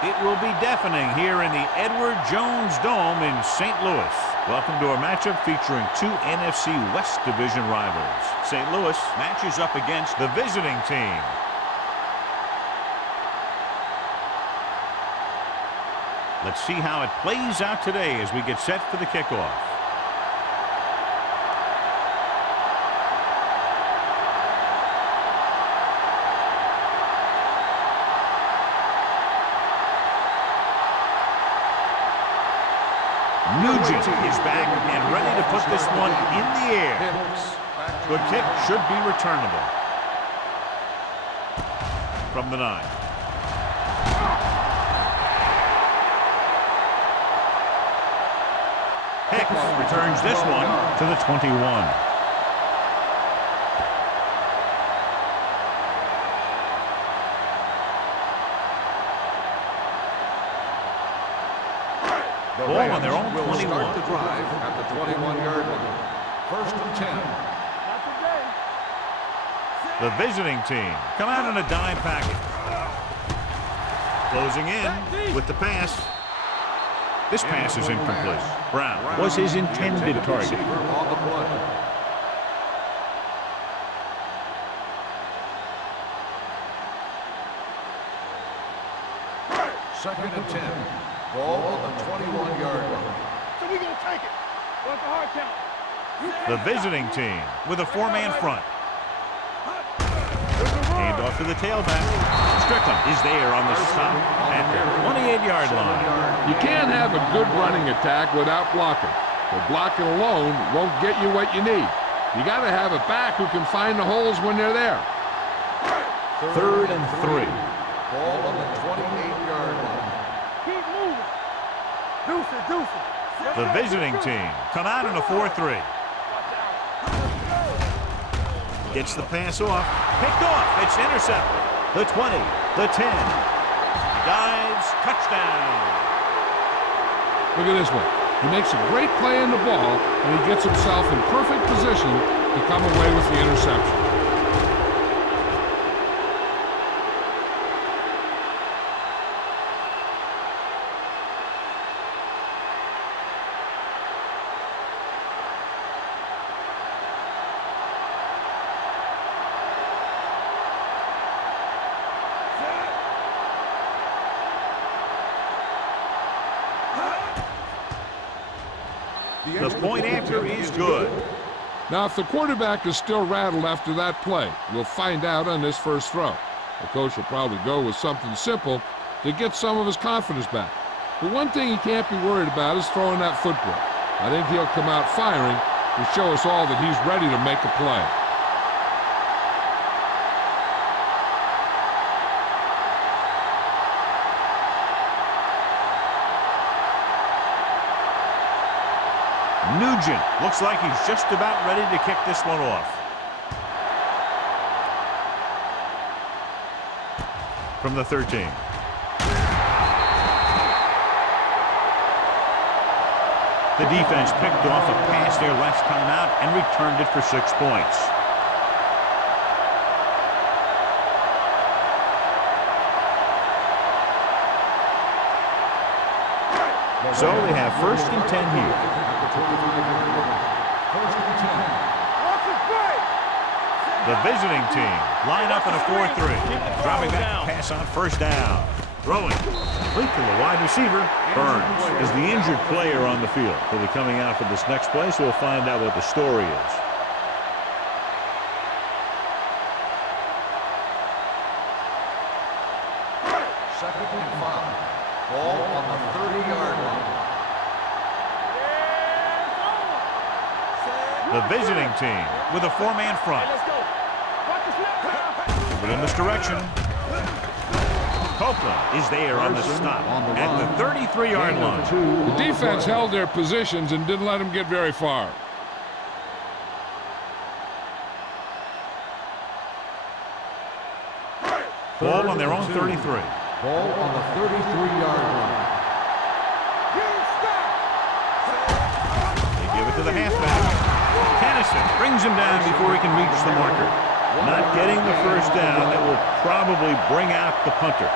It will be deafening here in the Edward Jones Dome in St. Louis. Welcome to a matchup featuring two NFC West Division rivals. St. Louis matches up against the visiting team. Let's see how it plays out today as we get set for the kickoff. Nugent is back and ready to put this one in the air. Good kick, should be returnable. From the 9. Hicks returns this one to the 21. Ball on their own 21. Start the drive at the 21-yard line. 1st and 10. The visiting team come out in a dime package. Closing in with the pass. This pass is incomplete. Brown was his intended target. On the play. Second and 10. Ball on the 21-yard line. So we gonna take it. What's the hard count? The visiting team with a 4-man front. Hand off to the tailback. Strickland is there on the stop at the 28-yard line. You can't have a good running attack without blocking. But blocking alone won't get you what you need. You got to have a back who can find the holes when they're there. 3rd and 3. Ball on the 28-yard line. Keep moving. Deuce it. The visiting team come out in a 4-3. Gets the pass off. Picked off. It's intercepted. The 20. The 10. Dives. Touchdown. Look at this one. He makes a great play in the ball, and he gets himself in perfect position to come away with the interception. The point after is good. Now, if the quarterback is still rattled after that play, we'll find out on this first throw. The coach will probably go with something simple to get some of his confidence back. But one thing he can't be worried about is throwing that football. I think he'll come out firing to show us all that he's ready to make a play. Nugent looks like he's just about ready to kick this one off. From the 13. The defense picked off a pass there last time out and returned it for 6 points. So they have 1st and 10 here. The visiting team line up in a 4-3. Dropping back to pass on 1st down. Throwing. Complete to the wide receiver. Burns is the injured player on the field. He'll be coming out for this next play, so we'll find out what the story is. Second and 5. Ball on the 30-yard line. The visiting team with a 4-man front. Moving in this direction. Copeland is there on the stop at the 33-yard line. The defense held their positions and didn't let them get very far. Ball on their own 33. Ball on the 33-yard line. They give it to the halfback. Kennison brings him down before he can reach the marker. Not getting the 1st down. That will probably bring out the punter.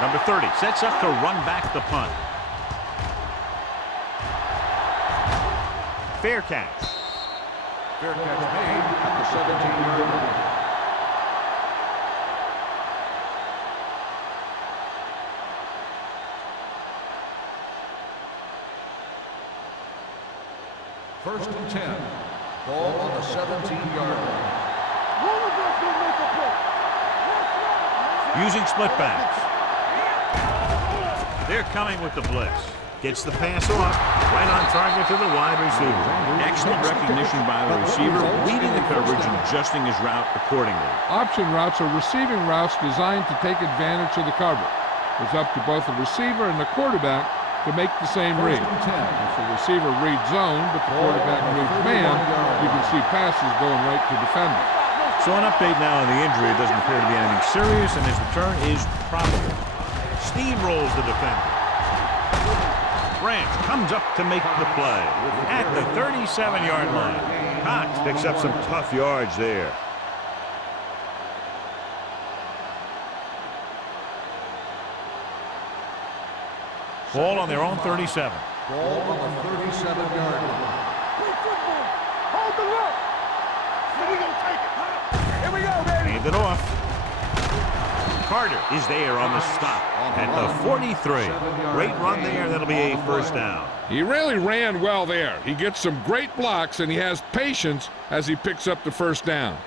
Number 30 sets up to run back the punt. Fair catch. Fair catch made at the 17-yard line. First and 10. Ball on the 17-yard line. Using split backs. They're coming with the blitz. Gets the pass off. Right on target to the wide receiver. Excellent recognition by the receiver, reading the coverage and adjusting his route accordingly. Option routes are receiving routes designed to take advantage of the cover. It's up to both the receiver and the quarterback to make the same read. If the receiver reads zone, but the quarterback reads man, you can see passes going right to defender. So an update now on the injury. It doesn't appear to be anything serious, and his return is probable. Steamrolls the defender. Branch comes up to make the play at the 37-yard line. Cox picks up some tough yards there. Ball on their own 37. Ball on the 37-yard line. Hold the look. So we gonna take it. Here we go, baby. Hand it off. Carter is there on the stop at the 43. Great run there. That'll be a first down. He really ran well there. He gets some great blocks, and he has patience as he picks up the first down.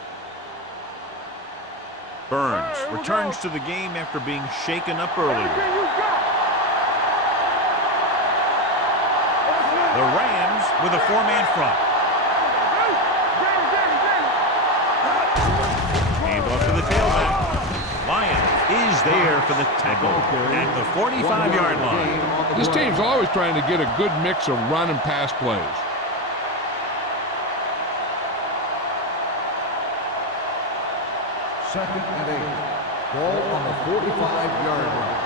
Burns returns to the game after being shaken up earlier. The Rams with a four-man front. Hand off to the tailback. Lions is there for the tackle at the 45-yard line. This team's always trying to get a good mix of run and pass plays. Second and 8. Ball on the 45-yard line.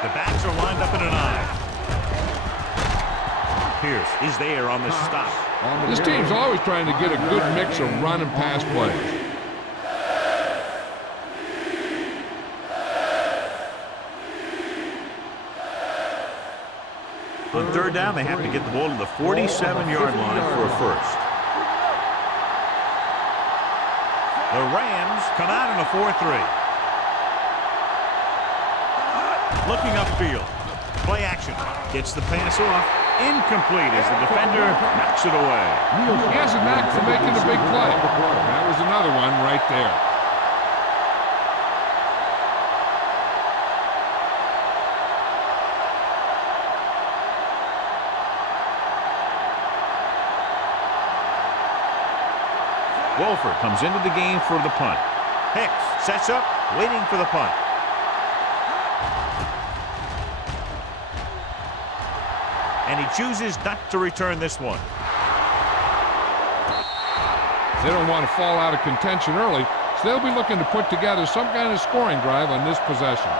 The backs are lined up in an eye. Pierce is there on the stop. This team's always trying to get a good mix of run and pass plays. On third down, they have to get the ball to the 47-yard line for a first. The Rams come out in a 4-3. Looking upfield. Play action. Gets the pass off. Incomplete as the defender knocks it away. He has a knack for making a big play. That was another one right there. Wolford comes into the game for the punt. Hicks sets up, waiting for the punt. And he chooses not to return this one. They don't want to fall out of contention early, so they'll be looking to put together some kind of scoring drive on this possession.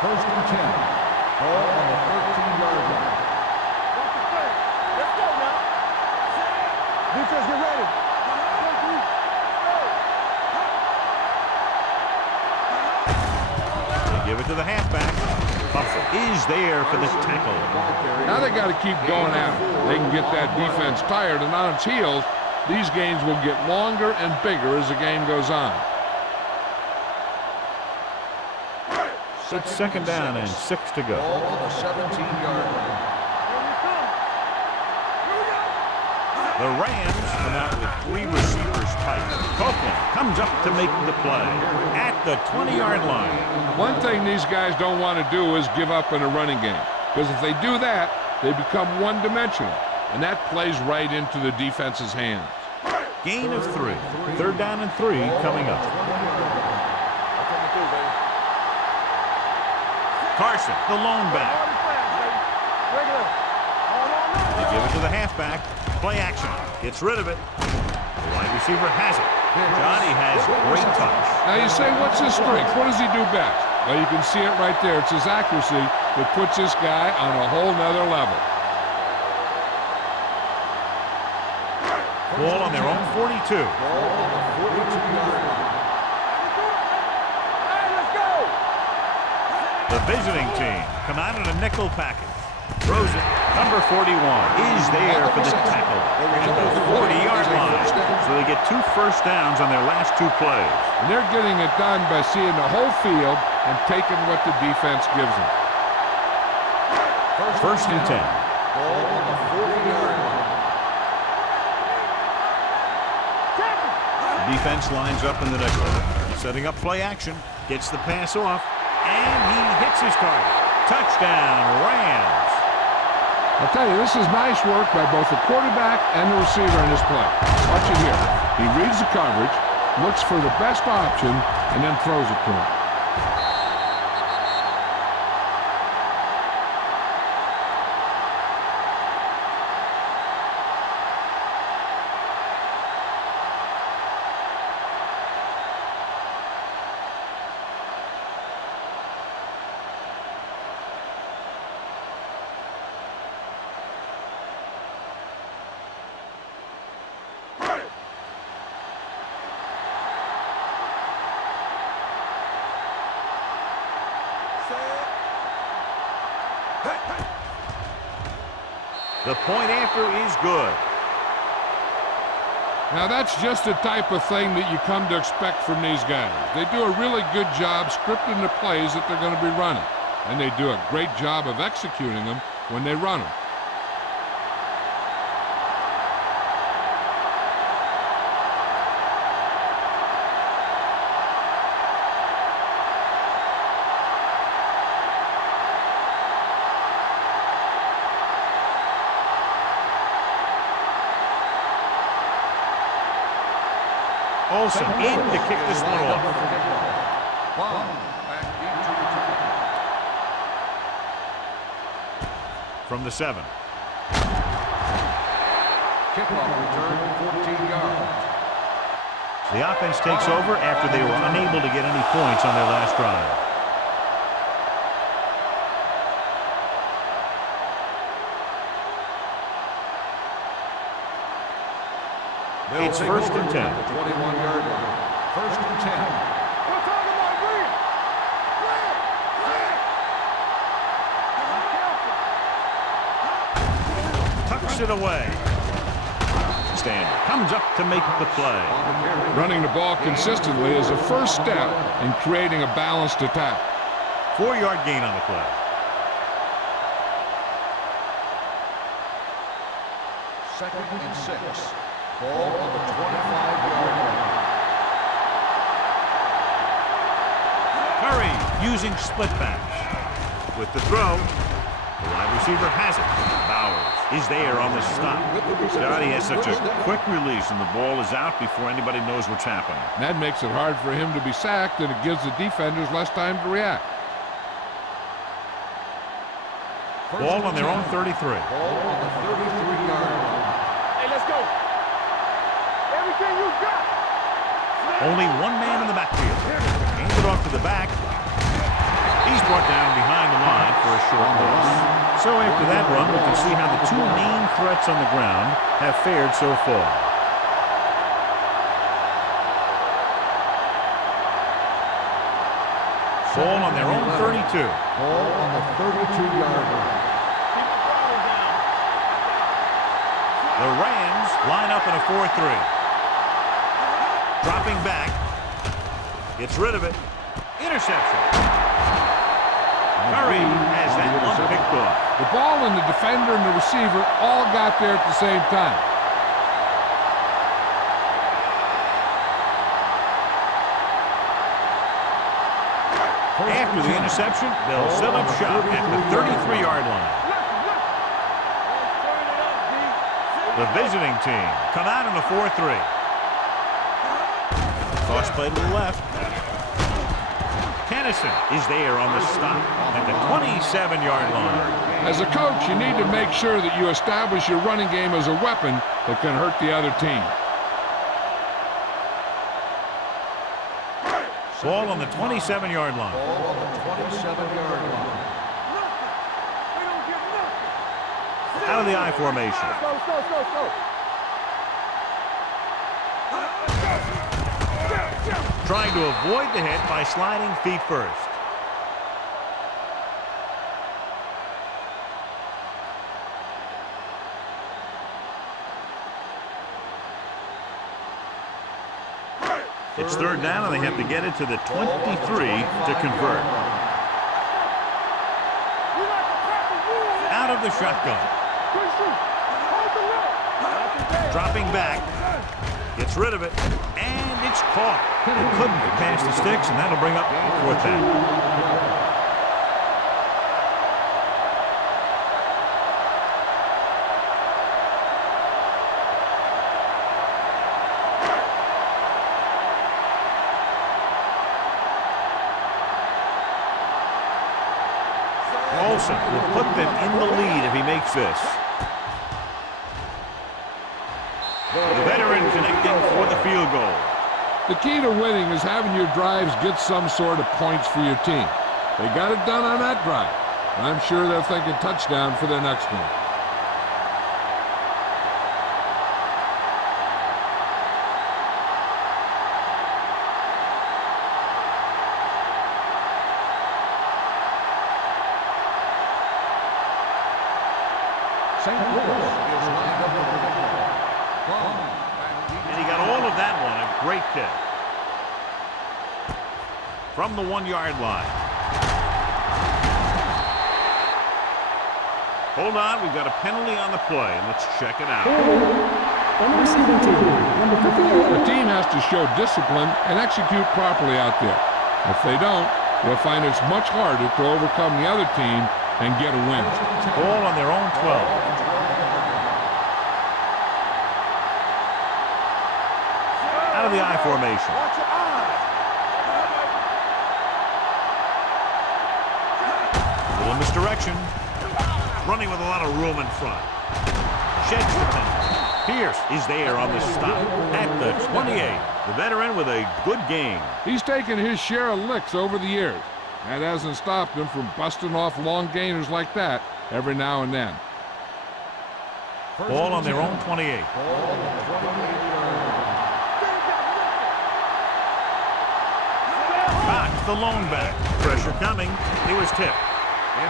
First and 10. Ball on the 13-yard line. Let's go now. Defense, get ready. Give it to the halfback. Buffer is there for the tackle. Now they got to keep going at it. They can get that defense tired and on its heels. These games will get longer and bigger as the game goes on. It's second down and 6 to go. Ball on the 17-yard line. The Rams come out with 3 receivers tight. Copeland comes up to make the play at the 20-yard line. One thing these guys don't want to do is give up in a running game, because if they do that, they become one-dimensional, and that plays right into the defense's hands. Gain of 3. Third down and 3 coming up. Carson, the lone back. They give it to the halfback. Play action. Gets rid of it. The wide receiver has it. Johnny has great touch. Now you say, what's his strength? What does he do best? Well, you can see it right there. It's his accuracy that puts this guy on a whole nother level. Ball on their own 42. Ball on the 42-yard line. The visiting team come out in a nickel package. Throws it. Number 41 is there for the tackle at the 40-yard line. So they get 2 first downs on their last 2 plays. And they're getting it done by seeing the whole field and taking what the defense gives them. First and 10. Ball on the 40-yard line. Defense lines up in the nickel. Setting up play action. Gets the pass off. And he hits his target. Touchdown, Rams. I'll tell you, this is nice work by both the quarterback and the receiver in this play. Watch it here. He reads the coverage, looks for the best option, and then throws it to him. The point after is good. Now that's just the type of thing that you come to expect from these guys. They do a really good job scripting the plays that they're going to be running. And they do a great job of executing them when they run them. Olsen in to kick this one off. From the 7. Kickoff return, 14 yards. The offense takes over after they were unable to get any points on their last drive. It's first and 10. 21-yard line. First and 10. Tucks it away. Stand comes up to make the play. Running the ball consistently is a first step in creating a balanced attack. 4-yard gain on the play. Second and 6. Ball on the 25-yard line. Curry using split backs. With the throw, the wide receiver has it. Bowers is there on the stop. Scotty has such a quick release and the ball is out before anybody knows what's happening. And that makes it hard for him to be sacked, and it gives the defenders less time to react. Ball on their own 33. Ball on the 33-yard line. Hey, let's go. Everything you got. Only one man in the backfield. Hands it off to the back. He's brought down behind the line for a short loss. So after that run, we can see how the 2 main threats on the ground have fared so far. Ball on their own 32. Ball on the 32-yard line. The Rams line up in a 4-3. Dropping back. Gets rid of it. Interception. Curry has that one picked off. The ball and the defender and the receiver all got there at the same time. After the interception, they'll set up shop at the 33-yard line. The visiting team come out in a 4-3. Toss play to the left. Kennison is there on the stop at the 27-yard line. As a coach, you need to make sure that you establish your running game as a weapon that can hurt the other team. Ball on the 27-yard line. Ball on the 27-yard line. Out of the I formation. Go. Trying to avoid the hit by sliding feet first. It's third down, and they have to get it to the 23 to convert. Out of the shotgun. Dropping back. Gets rid of it, and it's caught. He couldn't get past the sticks, and that'll bring up fourth down. Will put them in the lead if he makes this. The veteran connecting for the field goal. The key to winning is having your drives get some sort of points for your team. They got it done on that drive. I'm sure they're thinking touchdown for their next one. And he got all of that one. A great kick. From the 1-yard line. Hold on, we've got a penalty on the play, and let's check it out. On the receiving team, number 58. The team has to show discipline and execute properly out there. If they don't, they'll find it's much harder to overcome the other team and get a win. Ball on their own 12. Out of the I formation. Little misdirection. Running with a lot of room in front. Sheds the penalty. Pierce is there on the stop at the 28. The veteran with a good game. He's taken his share of licks over the years. That hasn't stopped him from busting off long gainers like that every now and then. Ball on their own 28. Cox, the lone back. Pressure coming. He was tipped.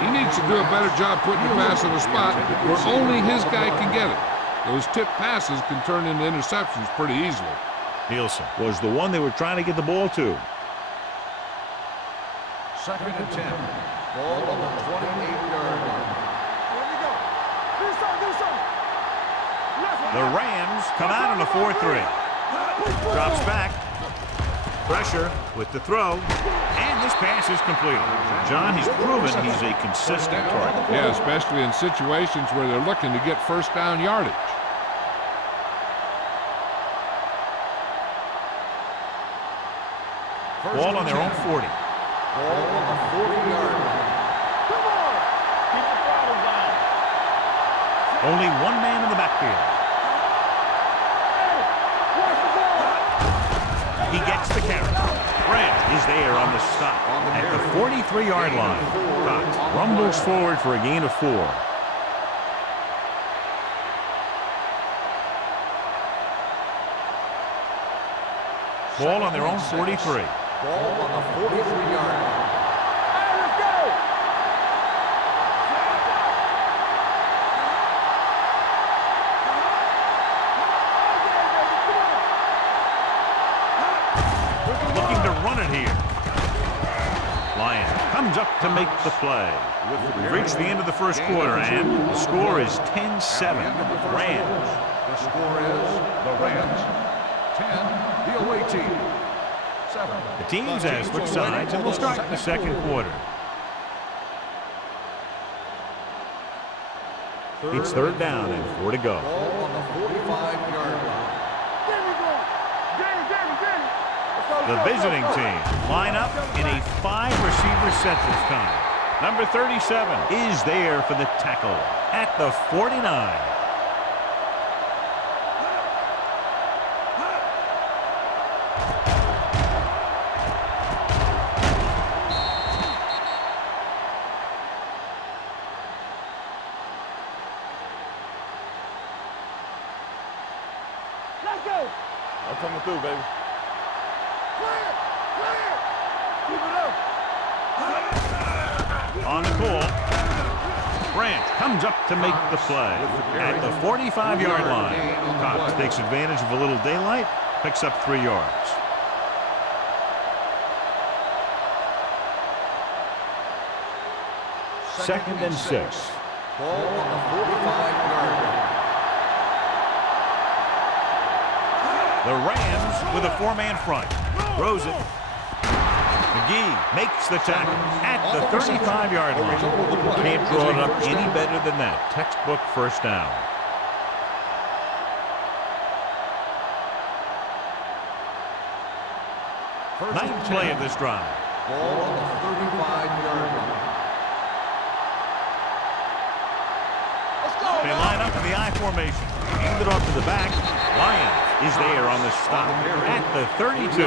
He needs to do a better job putting the pass in a spot where only his guy can get it. Those tipped passes can turn into interceptions pretty easily. Nielsen was the one they were trying to get the ball to. Second and 10. Ball on the 28-yard line. The Rams come out on a 4-3. Drops back. Pressure with the throw. And this pass is completed. John, he's proven he's a consistent target. Yeah, especially in situations where they're looking to get first down yardage. Ball on their own 40. Ball on the 40-yard line. Come on! Keep the throttle down. Only one man in the backfield. He gets the carry. Grant is there on the stop at the 43-yard line. Cox rumbles forward for a gain of 4. Ball on their own 43. Ball on the 43-yard line. Let's go! Looking to run it here. Lion comes up to make the play. We've reached the end of the first quarter, and the score is 10-7. Rams. The score is the Rams 10, the away team 7. The teams have switched sides, and we'll start the second quarter. It's third down and 4 to go. Ball on the 45-yard line. The visiting team line up in a 5-receiver set this time. Number 37 is there for the tackle at the 49. I'm coming through, baby. Clear! Clear! Keep it up! On the pull. Branch comes up to make the play at the 45-yard line. Cox takes advantage of a little daylight, picks up 3 yards. Second and 6. Ball on the 45-yard line. The Rams with a 4-man front. Throws it. McGee makes the tackle at the 35-yard line. Can't draw it up any better than that. Textbook first down. Ninth play of this drive. Ball on the 35-yard line. They line up in the I formation. Hand it off to the back. Lyons is there on the stop at the 32.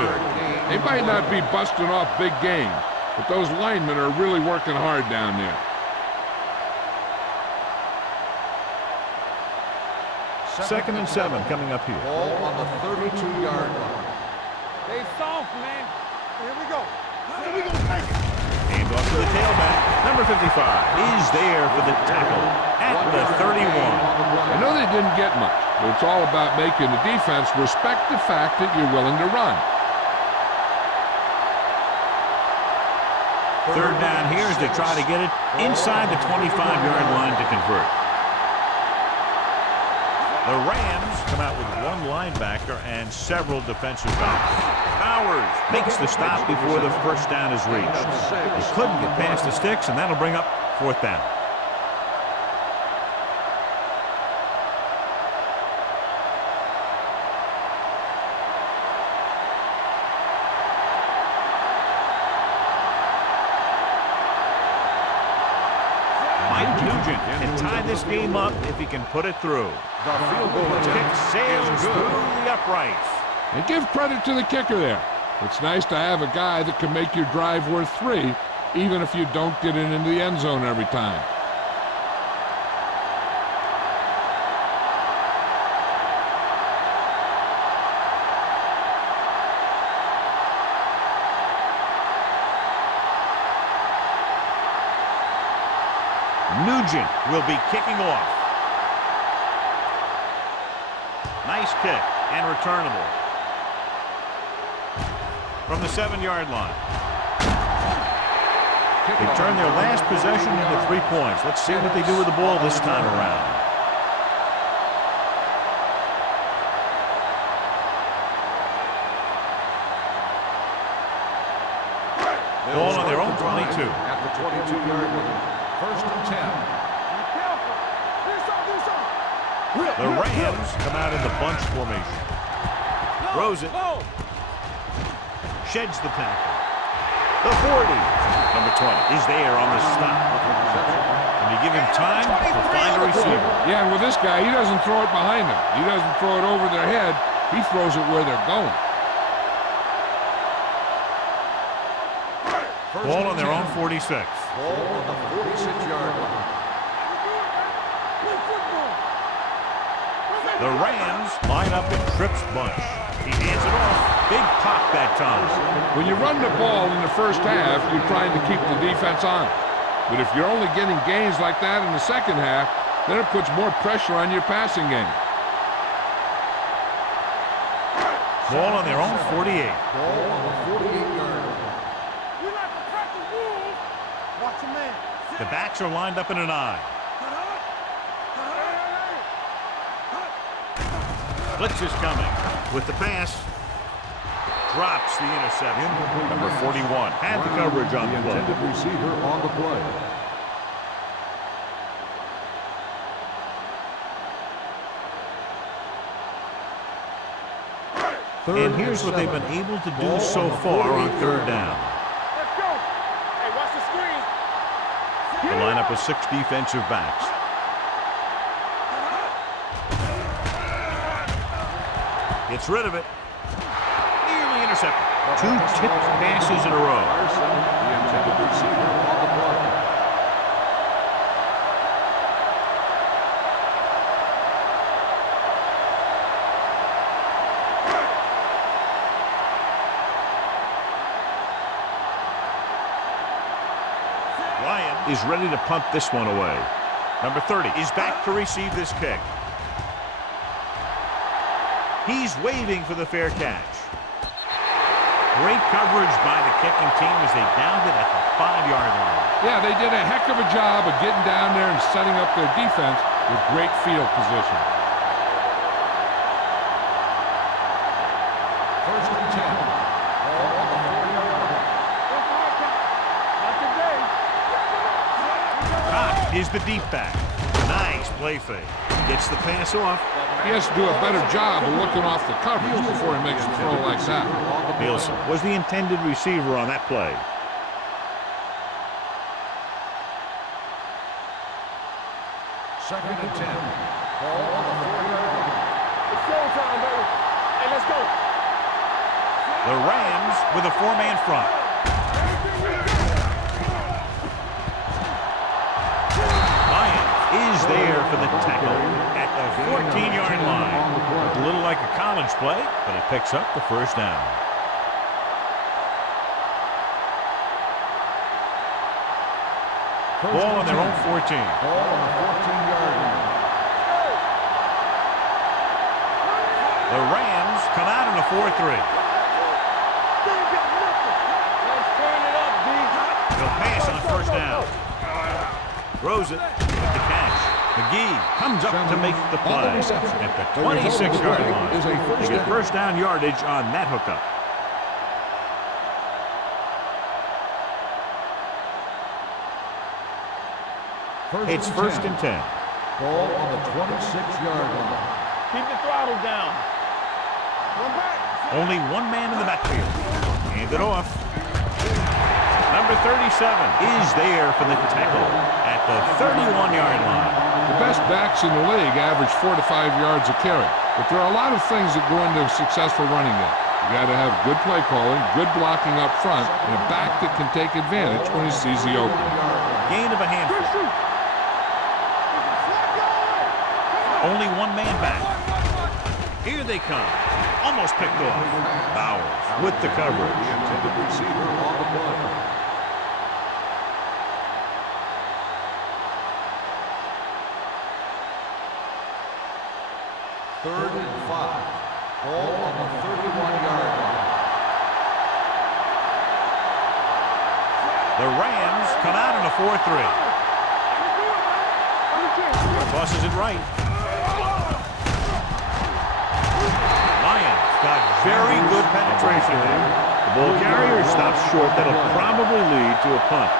They might not be busting off big games, but those linemen are really working hard down there. Second and 7 coming up here. Ball on the 32-yard line. Stay soft, man. Here we go. Here we go. Take it. Hand off to the tailback. Number 55 is there for the tackle at the 31. I know they didn't get much, but it's all about making the defense respect the fact that you're willing to run. Third down here as they try to get it inside the 25-yard line to convert. The Rams come out with 1 linebacker and several defensive backs. Powers makes the stop before the first down is reached. He couldn't get past the sticks, and that'll bring up 4th down. Mike Nugent can tie this game up if he can put it through. The field goal Kick attempt sails is through good. the uprights. And give credit to the kicker there. It's nice to have a guy that can make your drive worth 3, even if you don't get it into the end zone every time. Nugent will be kicking off. Nice kick and returnable. From the 7-yard line. They turn their last possession into 3 points. Let's see what they do with the ball this time around. Ball on their own 22. At the 22-yard line. First and 10. Be careful. Do something. The Rams come out in the bunch formation. Throws it. Sheds the tackle. The 40. Number 20 is there on the stop. And you give him time to find a receiver. Yeah, and with this guy, he doesn't throw it behind them. He doesn't throw it over their head. He throws it where they're going. Ball on their own 46. Ball on the 46-yard line. The Rams line up in Tripp's bunch. He hands it off. Big pop that time. When you run the ball in the first half, you're trying to keep the defense on it. But if you're only getting gains like that in the second half, then it puts more pressure on your passing game. Ball on their own 48. Ball on the 48-yard line. We like to crack the rules. Watch a man. The backs are lined up in an I. Blitz is coming. With the pass, drops the interception. Number 41 had the coverage on the play. Intended receiver on the play. And here's what they've been able to do so far on 3rd down. Let's go. Hey, watch the screen. The lineup of 6 defensive backs. Gets rid of it. Nearly intercepted. 2 tipped passes in a row. The intended receiver on the play. is ready to punt this one away. Number 30 is back to receive this kick. He's waving for the fair catch. Great coverage by the kicking team as they downed it at the 5-yard line. Yeah, they did a heck of a job of getting down there and setting up their defense with great field position. First and 10. Ball on the 40-yard line. Not today. Koch is the deep back. Nice play fake. Gets the pass off. He has to do a better job of looking off the coverage before he makes a throw like that. Nielsen was the intended receiver on that play. Second and 10. Ball on the 40-yard line. It's showtime, baby. Hey, let's go. The Rams with a 4-man front. Lyons is there for the tackle at the 14-yard line. A little like a college play, but he picks up the first down. Ball on their own 14. Ball on the 14-yard line. The Rams come out in a 4-3. Let's turn it up, D. He'll pass on first down. Throws it. The catch. McGee comes up to make the play at the 26-yard line. They get first down yardage on that hookup. It's first and 10. Ball on the 26-yard line. Keep the throttle down. Run back. Only one man in the backfield. Hand it off. Number 37 is there for the tackle at the 31-yard line. The best backs in the league average 4 to 5 yards a carry, but there are a lot of things that go into a successful running game. You got to have good play calling, good blocking up front, and a back that can take advantage when he sees the opening. Gain of a handful. Only one man back. Here they come. Almost picked off. Bowers with the coverage. The intended receiver on the play. Third and 5. Ball on the 31-yard line. The Rams come out in a 4-3. Tosses it right. Lyons got very good penetration there. The ball carrier stops short. That'll probably lead to a punt.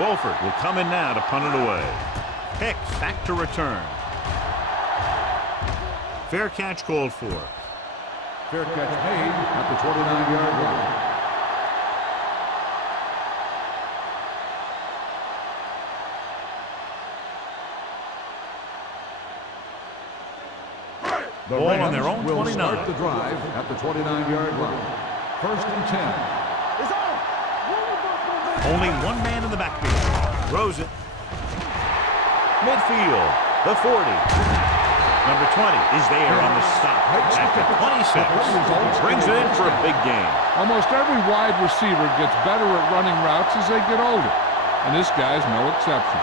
Wolford will come in now to punt it away. Hicks back to return. Fair catch called for. Fair catch made at the 29-yard line. The Ball Rams on their own will 29. start the drive at the 29-yard line. First and 10. It's on. Only one man in the backfield. Throws it. Midfield. The 40. Number 20 is there on the stop at the 26. Brings it in for a big gain. Almost every wide receiver gets better at running routes as they get older, and this guy's no exception.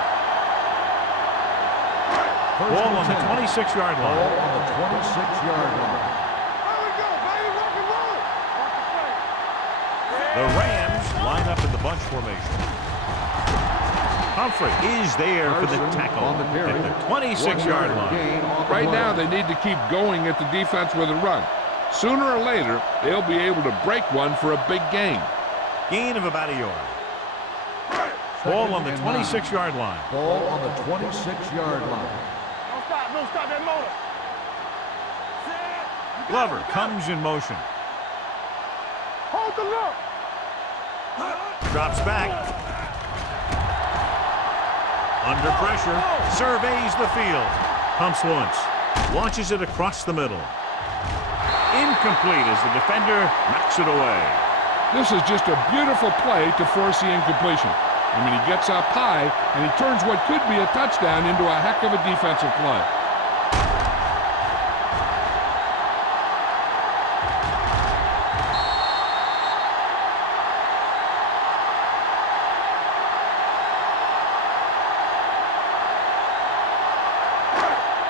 Ball on the 26-yard Ball line. on the 26-yard line. There we go, baby. Rock and roll. The Rams line up in the bunch formation. Humphrey is there for the tackle on the carry. at the 26-yard line. Gain on the Right play. now, they need to keep going at the defense with a run. Sooner or later, they'll be able to break one for a big gain. Gain of about a yard. Ball on the 26-yard line. Ball on the 26-yard line. Don't stop that motor. Glover comes in motion. Hold the look. Drops back. Under pressure. Surveys the field. Pumps once. Launches it across the middle. Incomplete as the defender knocks it away. This is just a beautiful play to force the incompletion. I mean, he gets up high, and he turns what could be a touchdown into a heck of a defensive play.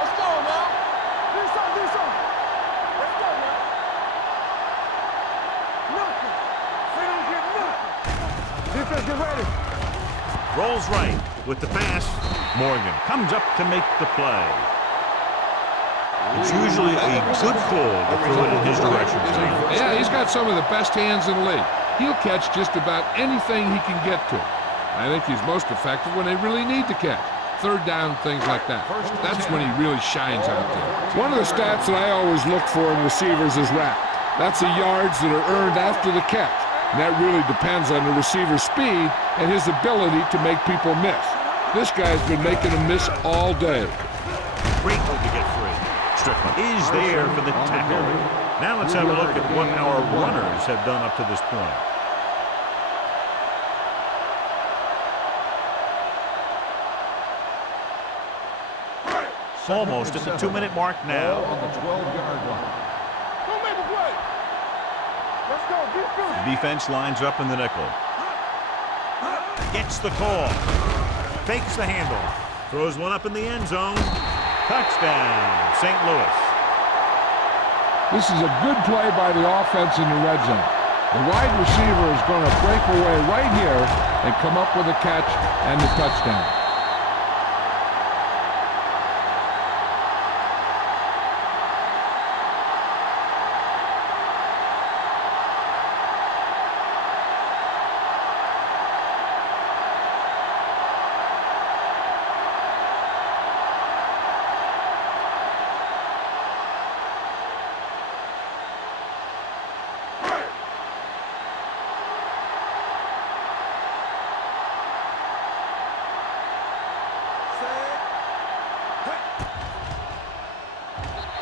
Let's go now. Do something. Let's go now. Nothing. They don't get nothing. Defense, get ready. Rolls right with the pass. Morgan comes up to make the play. It's usually a good call to throw it in his direction. Yeah, he's got some of the best hands in the league. He'll catch just about anything he can get to. I think he's most effective when they really need to catch. Third down, things like that. That's when he really shines out there. One of the stats that I always look for in receivers is RAP. That's the yards that are earned after the catch. And that really depends on the receiver's speed and his ability to make people miss. This guy's been making them miss all day. Great move to get free. Strickland is there for the tackle. Now let's have a look at what our runners have done up to this point. Almost at the 2-minute mark now. On the 12-yard line. Don't make a play. Let's go. The defense lines up in the nickel. Gets the call. Fakes the handle. Throws one up in the end zone. Touchdown, St. Louis. This is a good play by the offense in the red zone. The wide receiver is going to break away right here and come up with a catch and the touchdown.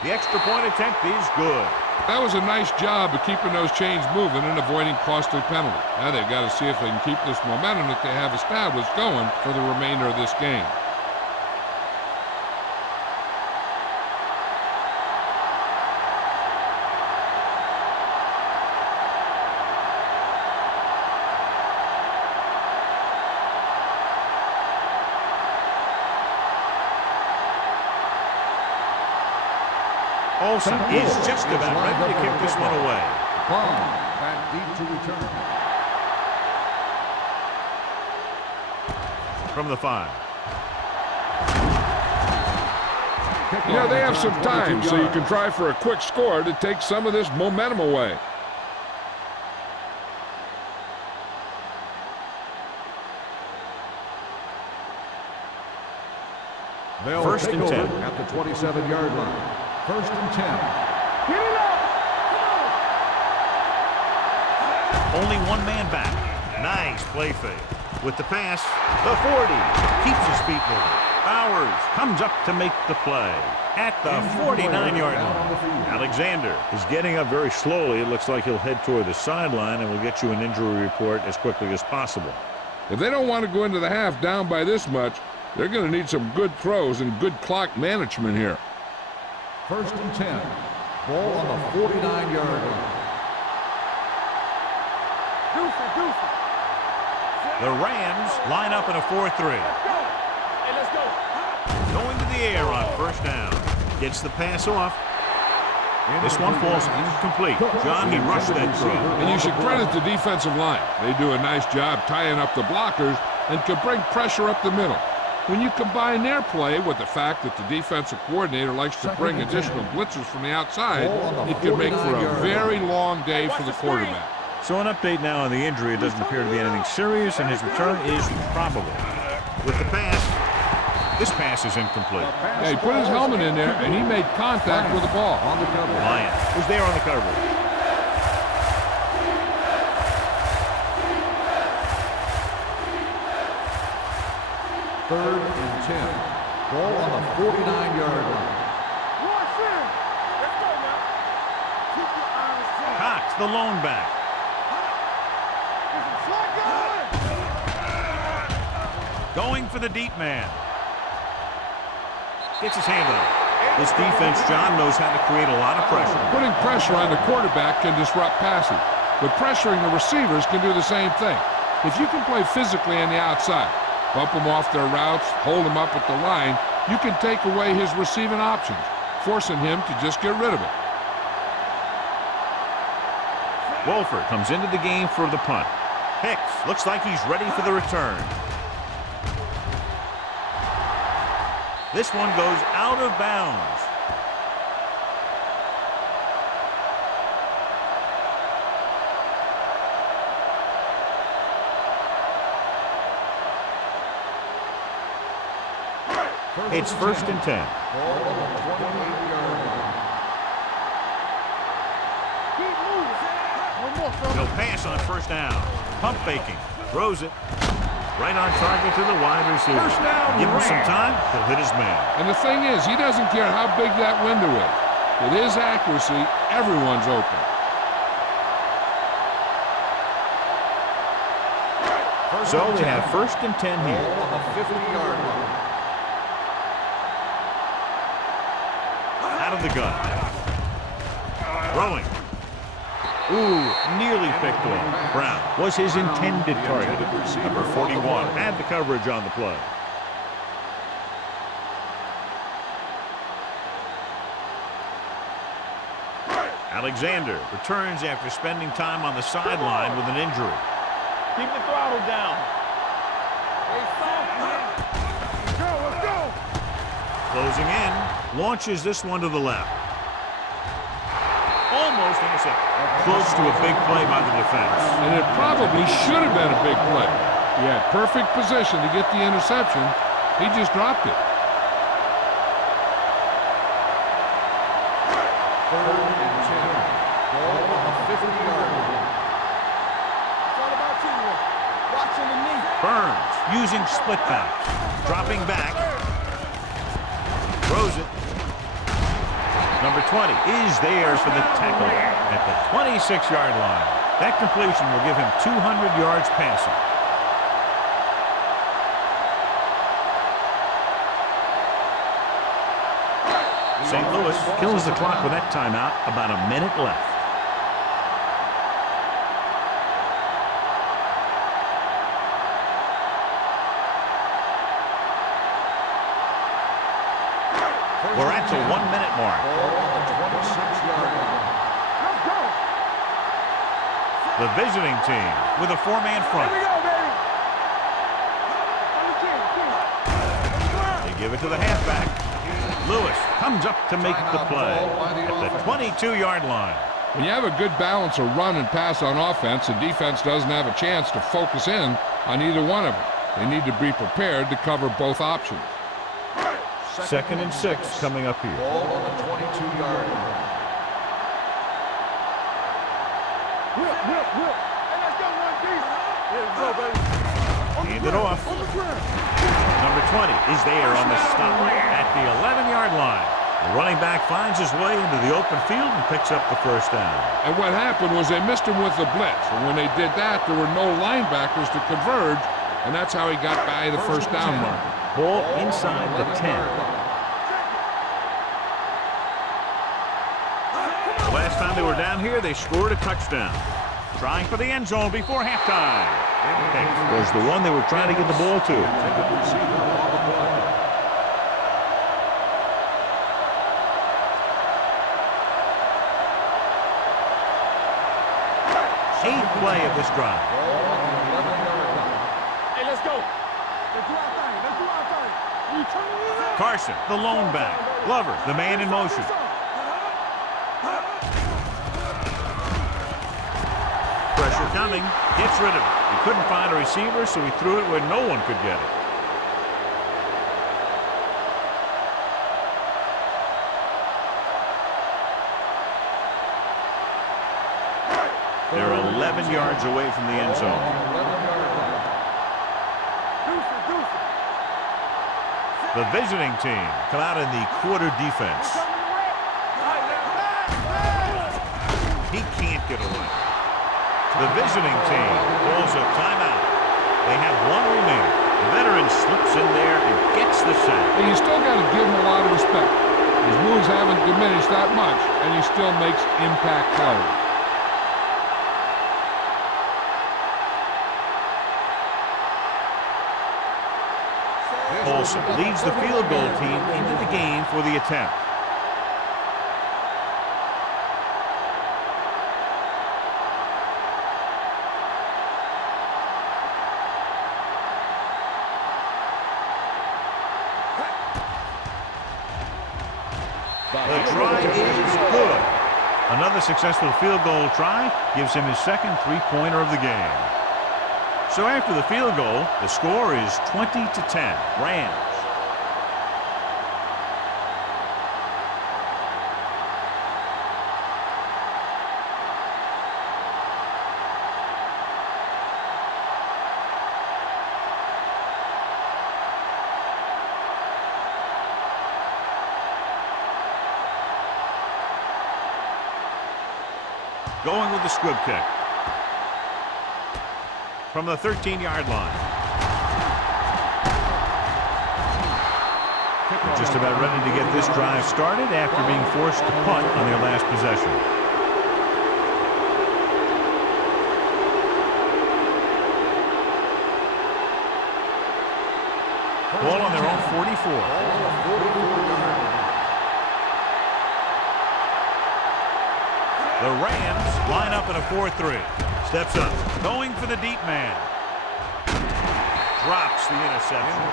The extra point attempt is good. That was a nice job of keeping those chains moving and avoiding costly penalties. Now they've got to see if they can keep this momentum that they have established going for the remainder of this game. Olsen is just about ready to kick this one away. Bond back deep to return. From the 5. You know, they have some time, so you can try for a quick score to take some of this momentum away. They'll First take and over 10. at the 27-yard line. First and 10. Get it up. Only one man back. Nice play fake. With the pass, the 40. Keeps his feet moving. Bowers comes up to make the play at the 49-yard line. Alexander is getting up very slowly. It looks like he'll head toward the sideline, and we'll get you an injury report as quickly as possible. If they don't want to go into the half down by this much, they're going to need some good throws and good clock management here. First and 10. Ball on the 49-yard line. Deuce. The Rams line up in a 4-3. Hey, let's go. Going to the air on first down. Gets the pass off. This one falls incomplete. John, he rushed that throw. And you should credit the defensive line. They do a nice job tying up the blockers and can bring pressure up the middle. When you combine their play with the fact that the defensive coordinator likes to bring additional blitzers from the outside, it can make for a very long day for the quarterback. So an update now on the injury. It doesn't appear to be anything serious, and his return is probable. With the pass, this pass is incomplete. Yeah, he put his helmet in there, and he made contact with the ball. On the cover. Lyon was there on the coverage. Third and 10. Ball on the 49-yard line. Watch in. Let's go now. Keep your eyes set. Cox, the lone back. Slide Going for the deep man. Gets his hand on it. This defense, John, knows how to create a lot of pressure. Putting pressure on the quarterback can disrupt passing, but pressuring the receivers can do the same thing. If you can play physically on the outside, bump them off their routes, hold them up at the line, you can take away his receiving options, forcing him to just get rid of it. Wolford comes into the game for the punt. Hicks looks like he's ready for the return. This one goes out of bounds. It's 1st and 10. He'll pass on 1st down. Pump faking. Throws it. Right on target to the wide receiver. First down, Give him some time, he'll hit his man. And the thing is, he doesn't care how big that window is. With his accuracy, everyone's open. So they have 1st and 10 here. On the 50-yard line. Out of the gun. Throwing. Ooh, nearly picked off. Brown was his intended target. Number 41 had the coverage on the play. Alexander returns after spending time on the sideline with an injury. Keep the throttle down. Let's go. Closing in, launches this one to the left. Almost intercepted. Close to a big play by the defense. And it probably should have been a big play. He had perfect position to get the interception. He just dropped it. 3rd and 10. Ball on the 50-yard line. It's all about teamwork. Watching the knee. Burns using split backs. Dropping back. Throws it. Number 20 is there for the tackle at the 26-yard line. That completion will give him 200 yards passing. St. Louis kills the clock with that timeout. About a minute left. We're at the 1-minute mark. Ball on the 26-yard line. Let's go. The visiting team with a 4-man front. Here we go, baby. They give it to the halfback. Lewis comes up to make the play at the 22-yard line. When you have a good balance of run and pass on offense, the defense doesn't have a chance to focus in on either one of them. They need to be prepared to cover both options. 2nd and 6 coming up here. Ball on the 22-yard line. Whip. Hey, let's go, 1D. Here we go, baby. Hand it off. On the ground. Number 20 is there on the stop at the 11-yard line. The running back finds his way into the open field and picks up the 1st down. And what happened was they missed him with the blitz. And when they did that, there were no linebackers to converge, and that's how he got by the 1st down marker. Ball inside the 10. The last time they were down here, they scored a touchdown. Trying for the end zone before halftime. Hicks was the one they were trying to get the ball to. Intended receiver on the play. Eighth play of this drive. Ball on the 11-yard line. Hey, let's go. Let's do our thing. You turn it up. Carson, the lone back. Glover, the man in motion. Pressure coming. Gets rid of it. He couldn't find a receiver, so he threw it where no one could get it. They're 11 yards away from the end zone. 11-yard line. Deuce. The visiting team come out in the quarter defense. He can't get away. The visiting team calls a timeout. They have one remaining. The veteran slips in there and gets the sack. And you still got to give him a lot of respect. His moves haven't diminished that much, and he still makes impact plays. Olsen leads the field goal team into the game for the attempt. The try is good. Another successful field goal try gives him his second three-pointer of the game. So after the field goal, the score is 20-10, Rams. Going with the squib kick. From the 13-yard line. Just about ready to get this drive started after being forced to punt on their last possession. Ball on their own 44. The Rams line up in a 4-3. Steps up, going for the deep man. Drops the interception.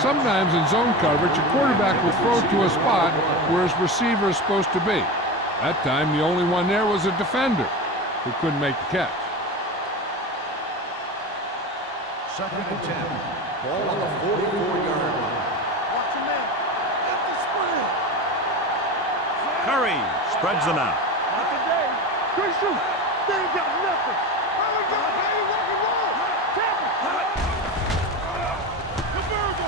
Sometimes in zone coverage, a quarterback will throw to a spot where his receiver is supposed to be. That time, the only one there was a defender who couldn't make the catch. 2nd and 10. Ball on the 44-yard line. Watch him in. Get the spread. Curry spreads them out. Not today. Good shoot. They ain't got nothing. Where we go, baby? Rock and roll. Tap it.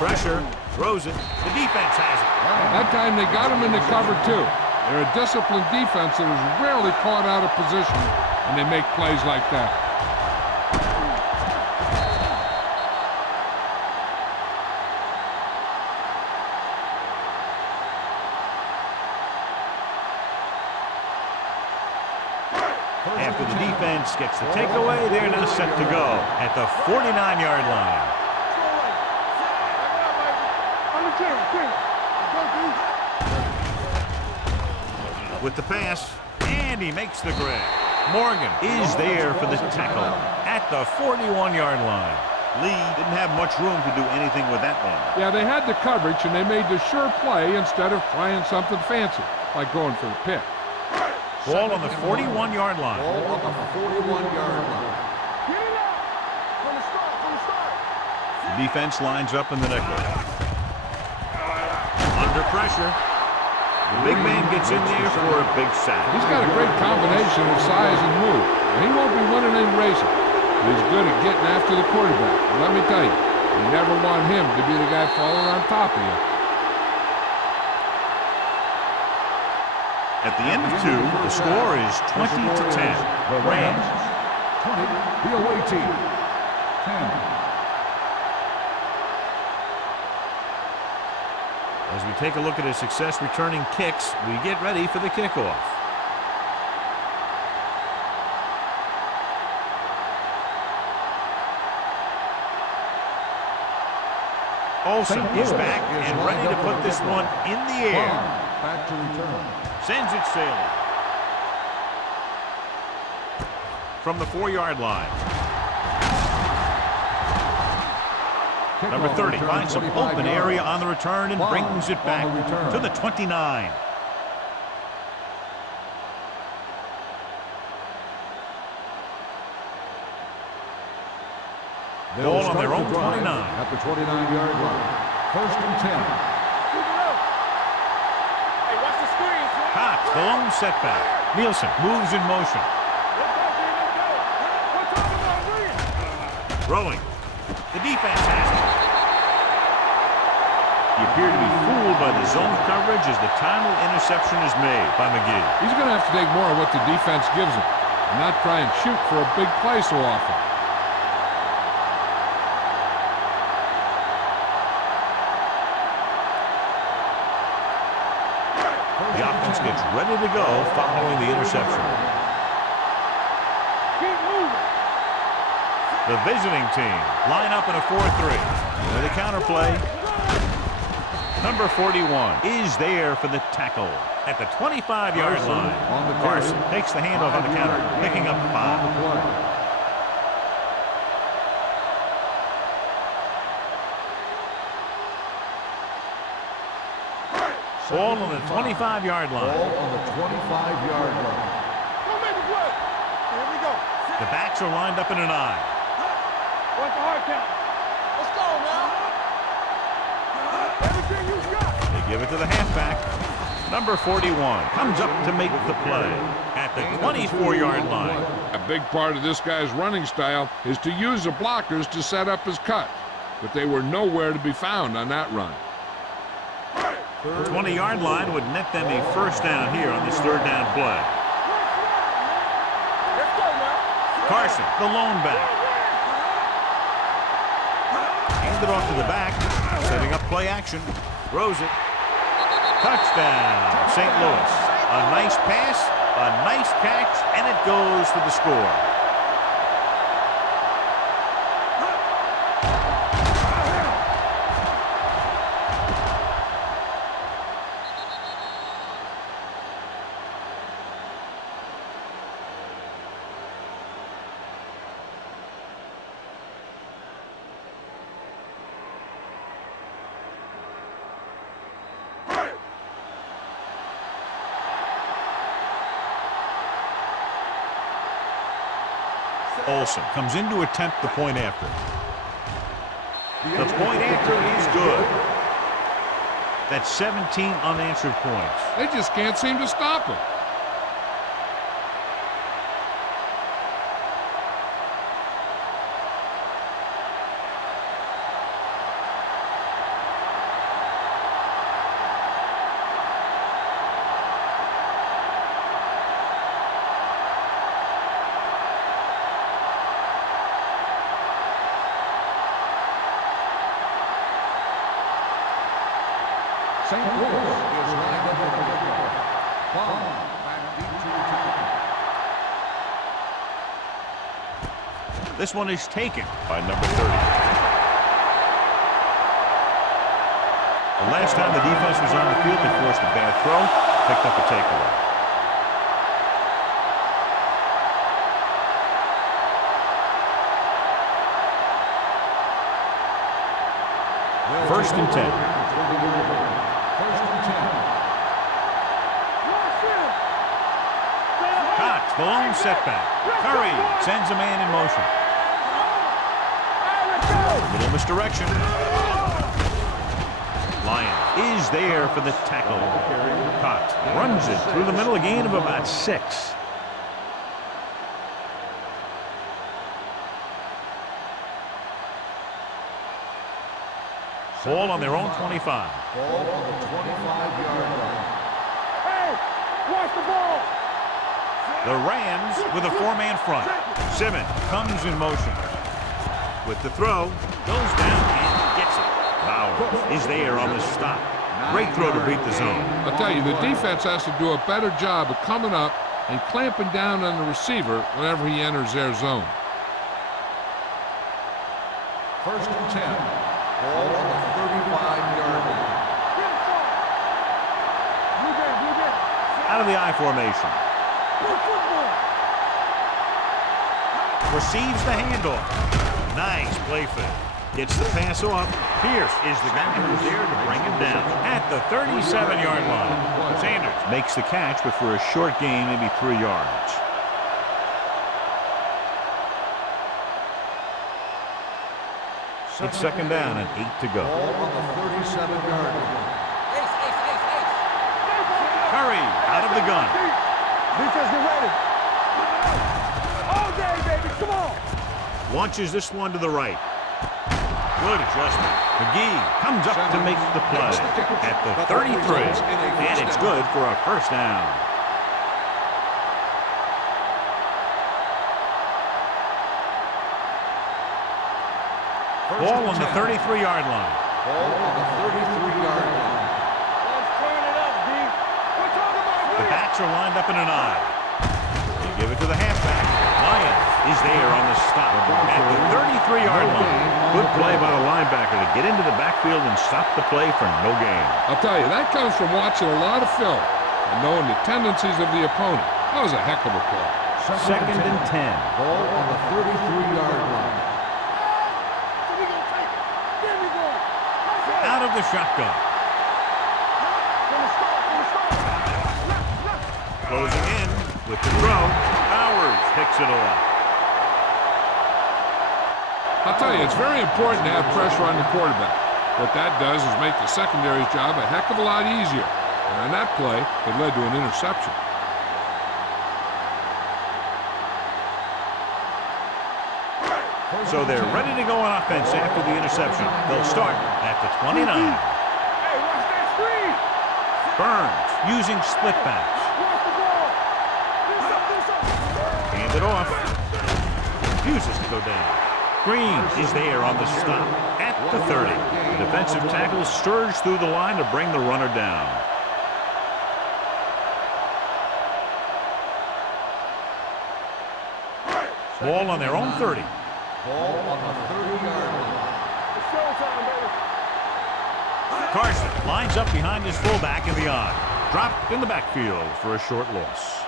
Pressure, throws it. The defense has it. That time, they got him into cover two. They're a disciplined defense that is rarely caught out of position, and they make plays like that. After the defense gets the takeaway, they're now set to go at the 49-yard line. On the team, quick. Go, D. With the pass, and he makes the grab. Morgan is there for the tackle at the 41-yard line. Lee didn't have much room to do anything with that one. Yeah, they had the coverage, and they made the sure play instead of trying something fancy, like going for the pick. Ball on the 41-yard line. Ball on the 41-yard line. Get it up. From the start, from the start. The defense lines up in the nickel. Under pressure. The big man gets in there for a big sack. He's got a great combination of size and move. And he won't be winning any races, but he's good at getting after the quarterback. And let me tell you, you never want him to be the guy falling on top of you. At the end of two, the score is 20-10. The Rams. 20, the away team. 10. As we take a look at his success returning kicks, we get ready for the kickoff. Olsen is back and ready to put this one in the air. Back to return. Sends it sailing. From the 4-yard line. Number 30 finds some open area on the return and brings it back to the 29. Ball on their own 29. At the 29-yard line. 1st and 10. Hot, the lone setback. Nielsen moves in motion. Throwing. The defense has it. He appeared to be fooled by the zone coverage as the timely interception is made by McGee. He's going to have to take more of what the defense gives him and not try and shoot for a big play so often. The offense gets ready to go following the interception. Keep moving. The visiting team line up in a 4-3. With a counter play. Number 41 is there for the tackle at the 25-yard line. Carson takes the handoff on the counter, picking up 5. Ball on the 25-yard line. Ball on the 25-yard line. Don't make it work. Here we go. The backs are lined up in an I. Watch the hard count. Let's go now. Everything you got. They give it to the halfback. Number 41 comes up to make the play at the 24-yard line. A big part of this guy's running style is to use the blockers to set up his cut, but they were nowhere to be found on that run. The 20-yard line would net them a first down here on this third down play. Let's go now. Carson, the lone back. Handed off to the back, setting up play action. Throws it. Touchdown, St. Louis. A nice pass, a nice catch, and it goes for the score. Olsen comes in to attempt the point after. The point after is good. That's 17 unanswered points. They just can't seem to stop him. St. Louis is lined up at the bomb back into the This one is taken by number 30. The last time the defense was on the field, they forced a bad throw, picked up a takeaway. First and 10. Cox, the lone setback. Curry sends a man in motion. Little misdirection. Lyon is there for the tackle. Cox runs it through the middle, a gain of about 6. Ball on their own 25. Ball on the 25-yard line. Hey, watch the ball. The Rams with a 4-man front. Simmons comes in motion. With the throw, goes down and gets it. Bauer is there on the stop. Great throw to beat the zone. I'll tell you, the defense has to do a better job of coming up and clamping down on the receiver whenever he enters their zone. First and 10. Ball on the 35-yard line. Out of the I formation. Receives the handoff. Nice play fake. Gets the pass off. Pierce is the guy who's there to bring him down at the 37-yard line. Sanders makes the catch, but for a short gain, maybe 3 yards. It's second down and 8 to go. Ball on the 37-yard line. Curry out of the gun. Defense, get ready. All day, baby. Come on. Launches this one to the right. Good adjustment. McGee comes up to make the play at the 33. And it's good for a first down. Ball on the 33-yard line. Ball on the 33-yard line. Let's turn it up, D. backs are lined up in an I. They give it to the halfback. Lyons is there on the stop at the 33-yard line. Good play by the linebacker to get into the backfield and stop the play for no gain. I'll tell you, that comes from watching a lot of film and knowing the tendencies of the opponent. That was a heck of a play. Second and 10. Ball on the 33-yard line. Out of the shotgun. Closing in with the throw. Bowers picks it off. I'll tell you, it's very important to have pressure on the quarterback. What that does is make the secondary's job a heck of a lot easier. And on that play, it led to an interception. So they're ready to go on offense after the interception. They'll start at the 29. Hey, watch that screen. Burns using split backs. Watch the ball. Do something. Hand it off. Refuses to go down. Green is there on the stop at the 30. The defensive tackle surges through the line to bring the runner down. Ball on their own 30. Ball on the 30-yard line. It's showtime, baby. Carson lines up behind his fullback in the I. Dropped in the backfield for a short loss.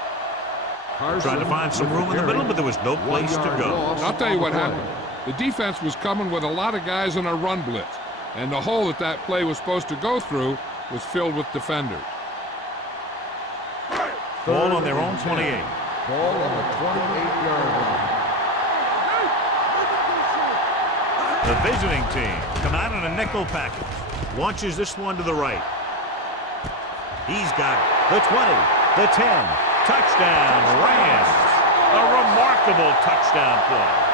Trying to find some room in the middle, but there was no place to go. I'll tell you what happened. The defense was coming with a lot of guys in a run blitz, and the hole that play was supposed to go through was filled with defenders. Ball on their own 28. Ball on the 28-yard line. The visiting team come out in a nickel package. Launches this one to the right. He's got it. The 20, the 10. Touchdown, Rams. A remarkable touchdown play.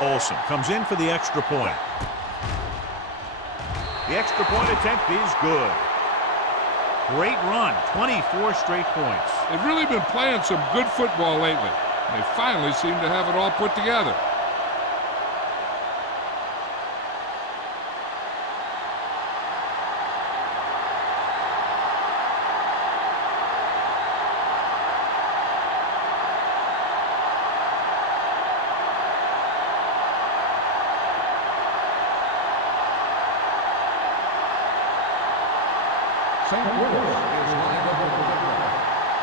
Olsen comes in for the extra point. The extra point attempt is good. Great run, 24 straight points. They've really been playing some good football lately. They finally seem to have it all put together. St. Louis is lined up with the football.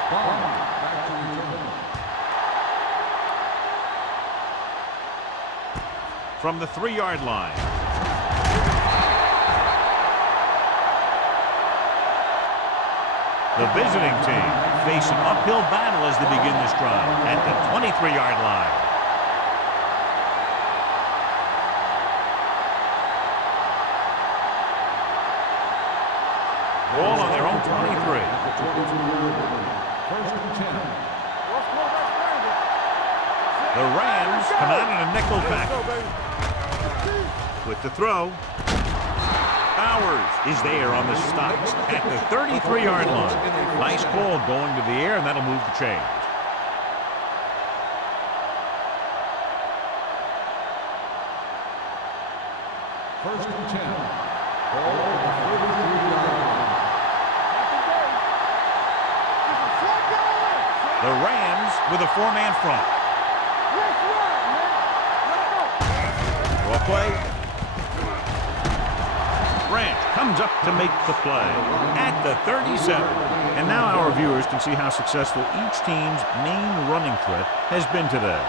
Bond back to return. From the 3-yard line. The visiting team face an uphill battle as they begin this drive at the 23-yard line. Ball on their own 23. First and 10. The Rams come out in a nickel package. With the throw. Bowers is there on the stop at the 33-yard line. Nice call going to the air, and that'll move the chains. First and 10. Ball on the 33-yard line. The Rams with a 4-man front. Well play. Branch comes up to make the play at the 37. And now our viewers can see how successful each team's main running threat has been today.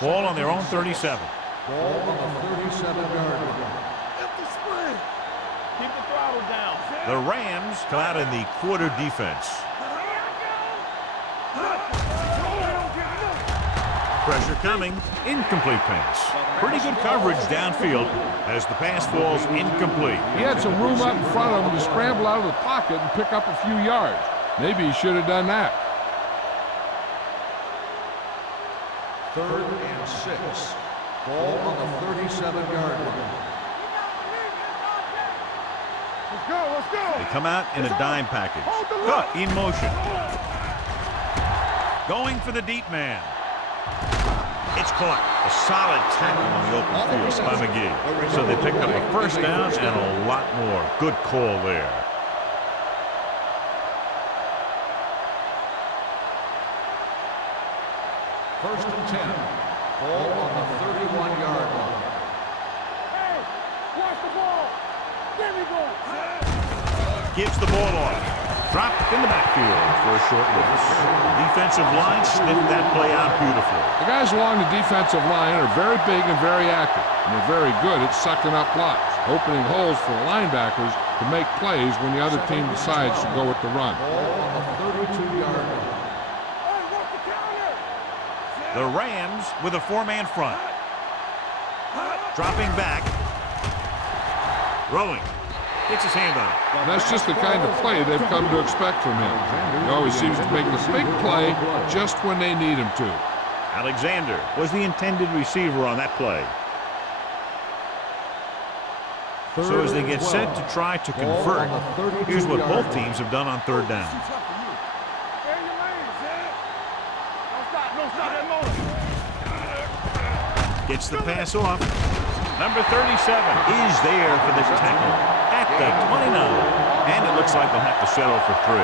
Ball on their own 37. Ball on the 37-yard line. Keep the throttle down. The Rams come out in the quarter defense. Pressure coming. Incomplete pass. Pretty good coverage downfield as the pass falls incomplete. He had some room up in front of him to scramble out of the pocket and pick up a few yards. Maybe he should have done that. 3rd and 6. Ball on the 37-yard line. Let's go, let's go. They come out in a dime package. Cut in motion. Going for the deep man. It's caught. A solid tackle in the open field by McGee. So they pick up a first down and a lot more. Good call there. First and 10. Ball on the 31-yard line. Hey, watch the ball. There we go. Gives the ball off. Dropped in the backfield for a short loss. Defensive line sniffed that play out beautifully. The guys along the defensive line are very big and very active, and they're very good at sucking up blocks, opening holes for the linebackers to make plays when the other team decides to go with the run. Ball on the 32-yard line. Hey, watch the counter. The Rams with a four-man front. Dropping back. Throwing. Gets his hand on it. And that's just the kind of play they've come to expect from him. He always seems to make the big play just when they need him to. Alexander was the intended receiver on that play. So as they get set to try to convert, here's what both teams have done on 3rd down. Stay in your lane, Zed. Don't stop that motor. Gets the pass off. Number 37 is there for this tackle at the 29. And it looks like they'll have to settle for 3.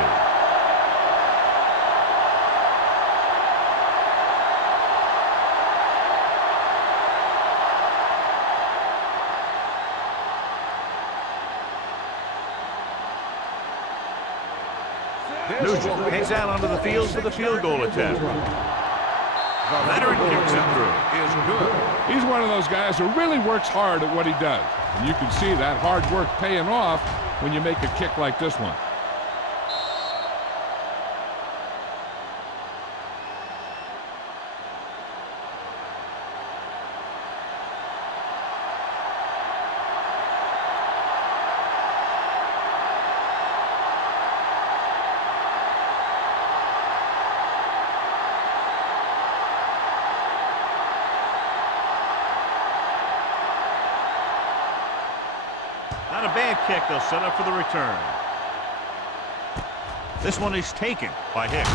Nugent heads out onto the field for the field goal attempt. Leonard kicks it through. Is good. He's one of those guys who really works hard at what he does. And you can see that hard work paying off when you make a kick like this one. Not a bad kick. They'll set up for the return. This one is taken by Hicks.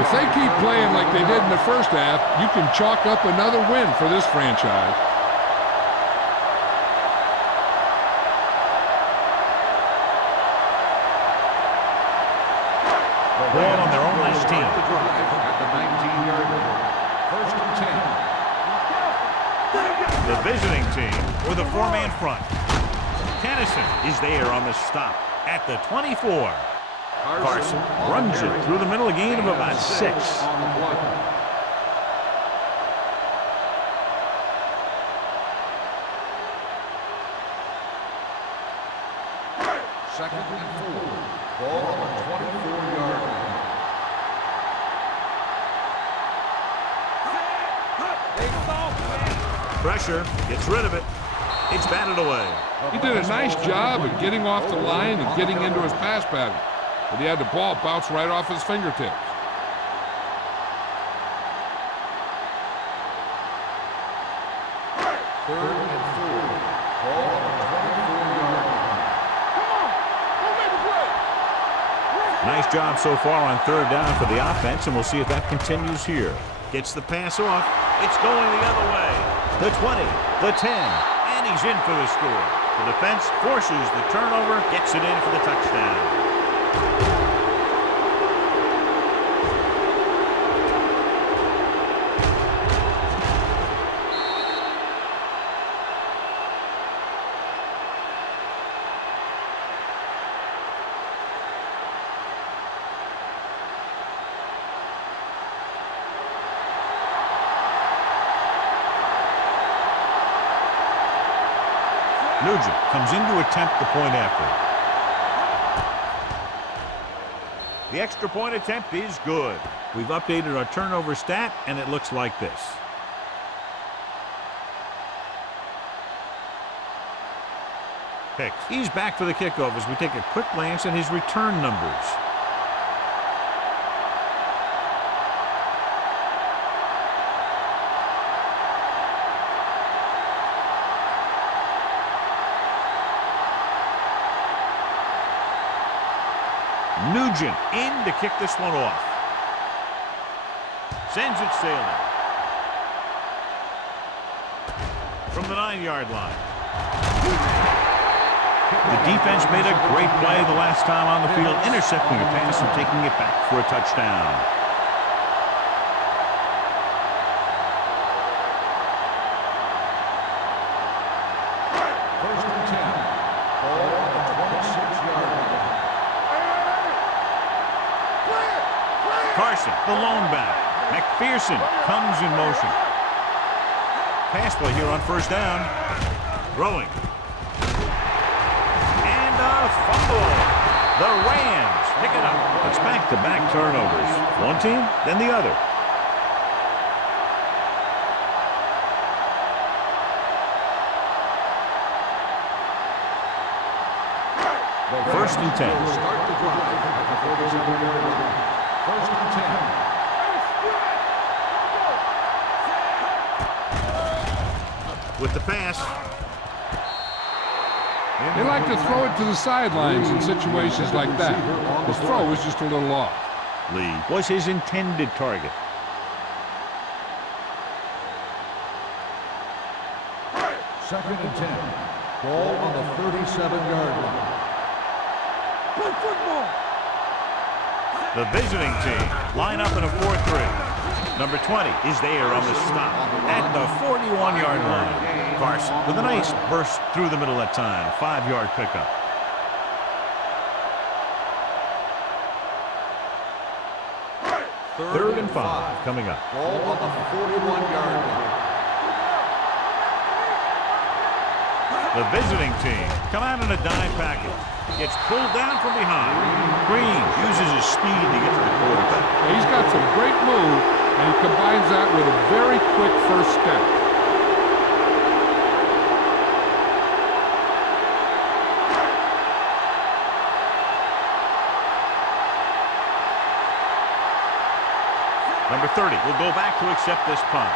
If they keep playing like they did in the first half, you can chalk up another win for this franchise. Ball on their own last team. The drive at the 19-yard line. First and 10. The visiting team with a four-man front. Tennyson is there on the stop at the 24. Carson runs it through the middle, a gain of about 6. On the play. Second and 4. Ball on the 24-yard line. Pressure, gets rid of it. It's batted away. He did a nice job of getting off the line and getting into his pass pattern, but he had the ball bounce right off his fingertips. Third and 4. Ball on the 24-yard line. Nice job so far on 3rd down for the offense, and we'll see if that continues here. Gets the pass off. It's going the other way. The 20, the 10, and he's in for the score. The defense forces the turnover, gets it in for the touchdown. Nugent comes in to attempt the point after. The extra point attempt is good. We've updated our turnover stat, and it looks like this. Hicks. He's back for the kickoff as we take a quick glance at his return numbers. Nugent in to kick this one off. Sends it sailing. From the 9-yard line. The defense made a great play the last time on the field, intercepting a pass and taking it back for a touchdown. First and 10. Ball on the 26-yard line. Carson, the lone back. McPherson comes in motion. Pass play here on first down. Throwing. And a fumble. The Rams pick it up. It's back-to-back turnovers. One team, then the other. First and 10. Start the drive at the 47-yard line. First and 10. With the pass. They like to throw it to the sidelines in situations like that. The throw was just a little off. Lee was his intended target. Second and 10. Ball on the 37-yard line. Play football. The visiting team line up in a 4-3. Number 20 is there on the stop at the 41-yard line. Carson with a nice burst through the middle that time. 5-yard pickup. Third and 5 coming up. Ball on the 41-yard line. The visiting team come out in a dime package. Gets pulled down from behind. Green uses his speed to get to the quarterback. He's got some great move, and he combines that with a very quick first step. Number 30 will go back to accept this punt.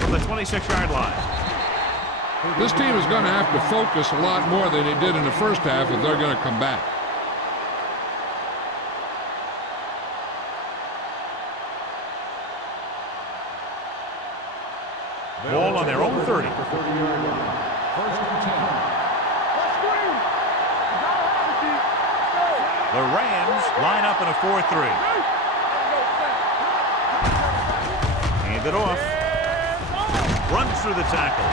From the 26-yard line. This team is going to have to focus a lot more than they did in the first half if they're going to come back. Ball on their own 30. First and 10. The Rams line up in a 4-3. Hand it off. Runs through the tackle.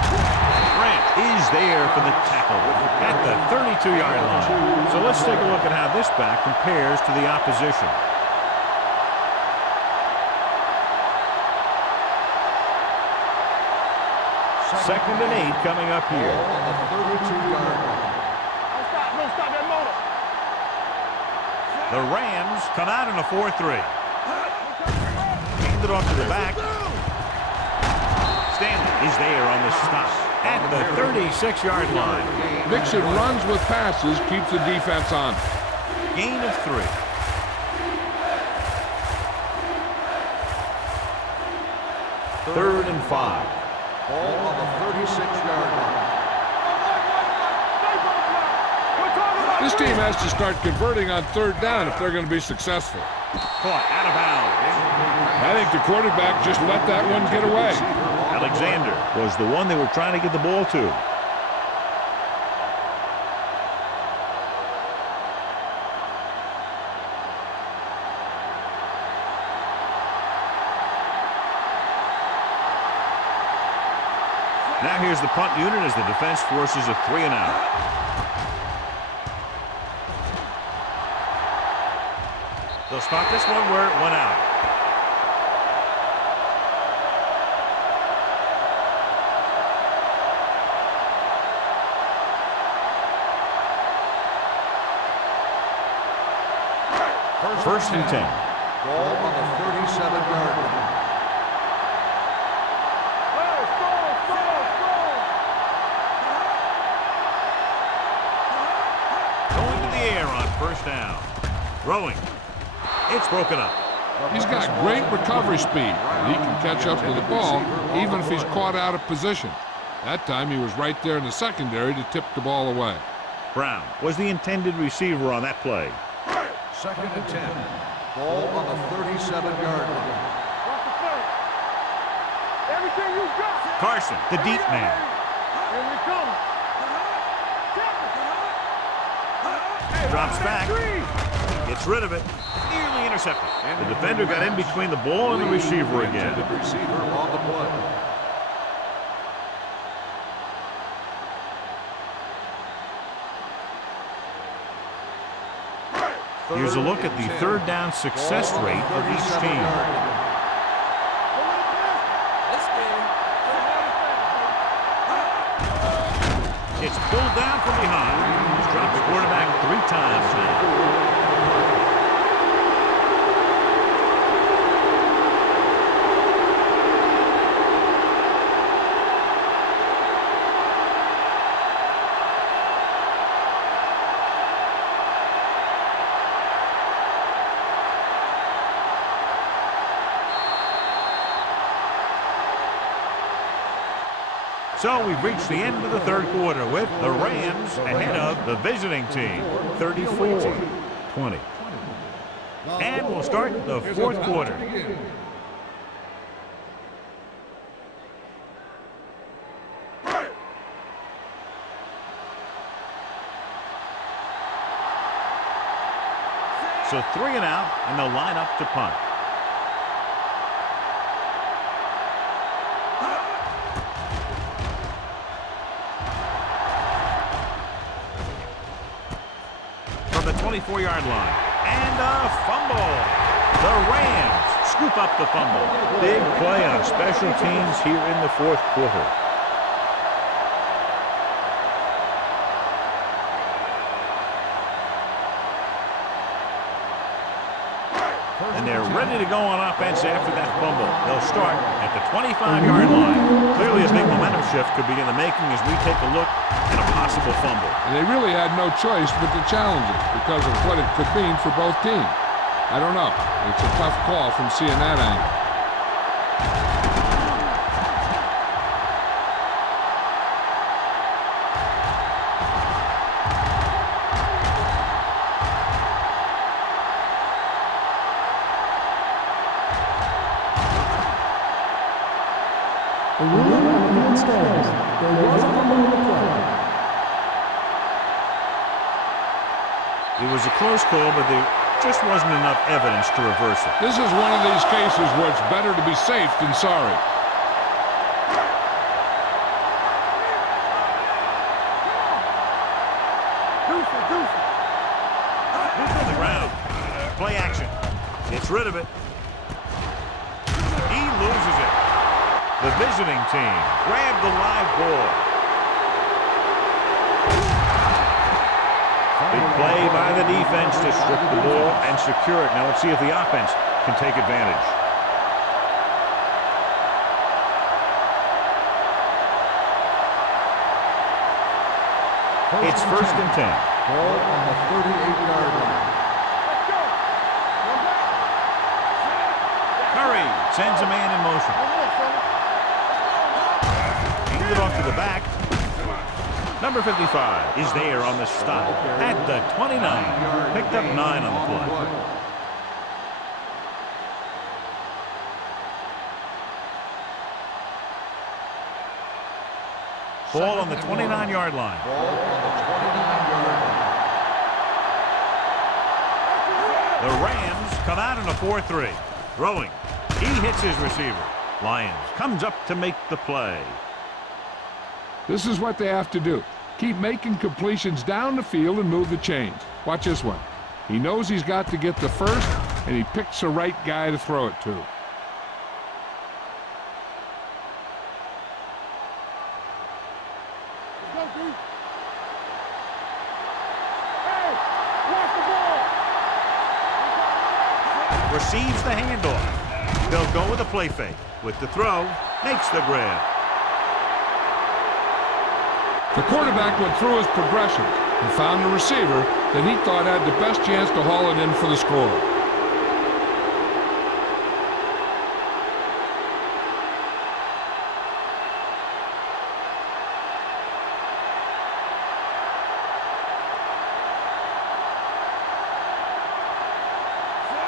Grant is there for the tackle at the 32-yard line. So let's take a look at how this back compares to the opposition. Second and 8 coming up here. On the 32-yard line. No, stop that motor. The Rams come out in a 4-3. Hand it off to the back. Stanley is there on the stop at the 36-yard line. Mixon runs with passes, keeps the defense on. Gain of 3. Third and 5. Ball on the 36-yard line. This team has to start converting on third down if they're going to be successful. Caught out of bounds. I think the quarterback just let that one get away. Alexander was the one they were trying to get the ball to. Now here's the punt unit as the defense forces a 3 and out. They'll spot this one where it went out. First and 10. Ball on the 37-yard line. Going to the air on first down. Throwing. It's broken up. He's got great recovery speed, and he can catch up to the ball even if he's caught out of position. That time he was right there in the secondary to tip the ball away. Brown was the intended receiver on that play. 2nd and 10. Ball on the 37-yard line. Everything you got. Carson, the deep man. Here we come. Drops back. Gets rid of it. Nearly intercepted. The defender got in between the ball and the receiver again. Receiver on the play. Here's a look at the third down success rate of each team. It's pulled down from behind. He's dropped the quarterback 3 times now. So we've reached the end of the third quarter with the Rams ahead of the visiting team, 34-20. And we'll start the fourth quarter. So 3 and out, and they'll line up to punt. From the 24-yard line. And a fumble. The Rams scoop up the fumble. Big play on special teams here in the fourth quarter. And they're ready to go on offense after that fumble. They'll start at the 25-yard line. Clearly a big momentum shift could be in the making as we take a look at a possible fumble. And they really had no choice but to challenge it because of what it could mean for both teams. I don't know. It's a tough call from seeing that angle. A ruling on the field stands. There was a fumble in the play. It was a close call, but there just wasn't enough evidence to reverse it. This is one of these cases where it's better to be safe than sorry. On the ground. Play action. Gets rid of it. He loses it. The visiting team grabbed the live ball. Big play by the defense to strip the ball and secure it. Now let's see if the offense can take advantage. It's 1st and 10. Ball on the 38-yard line. Curry sends a man in motion. Handed off to the back. Number 55 is there on the stop at the 29. Picked up 9 on the play. Ball on the 29-yard line. Ball on the 29-yard line. The Rams come out in a 4-3. Throwing. He hits his receiver. Lions comes up to make the play. This is what they have to do. Keep making completions down the field and move the chains. Watch this one. He knows he's got to get the first, and he picks the right guy to throw it to. Receives the handoff. They'll go with a play fake. With the throw, makes the grab. The quarterback went through his progression and found a receiver that he thought had the best chance to haul it in for the score.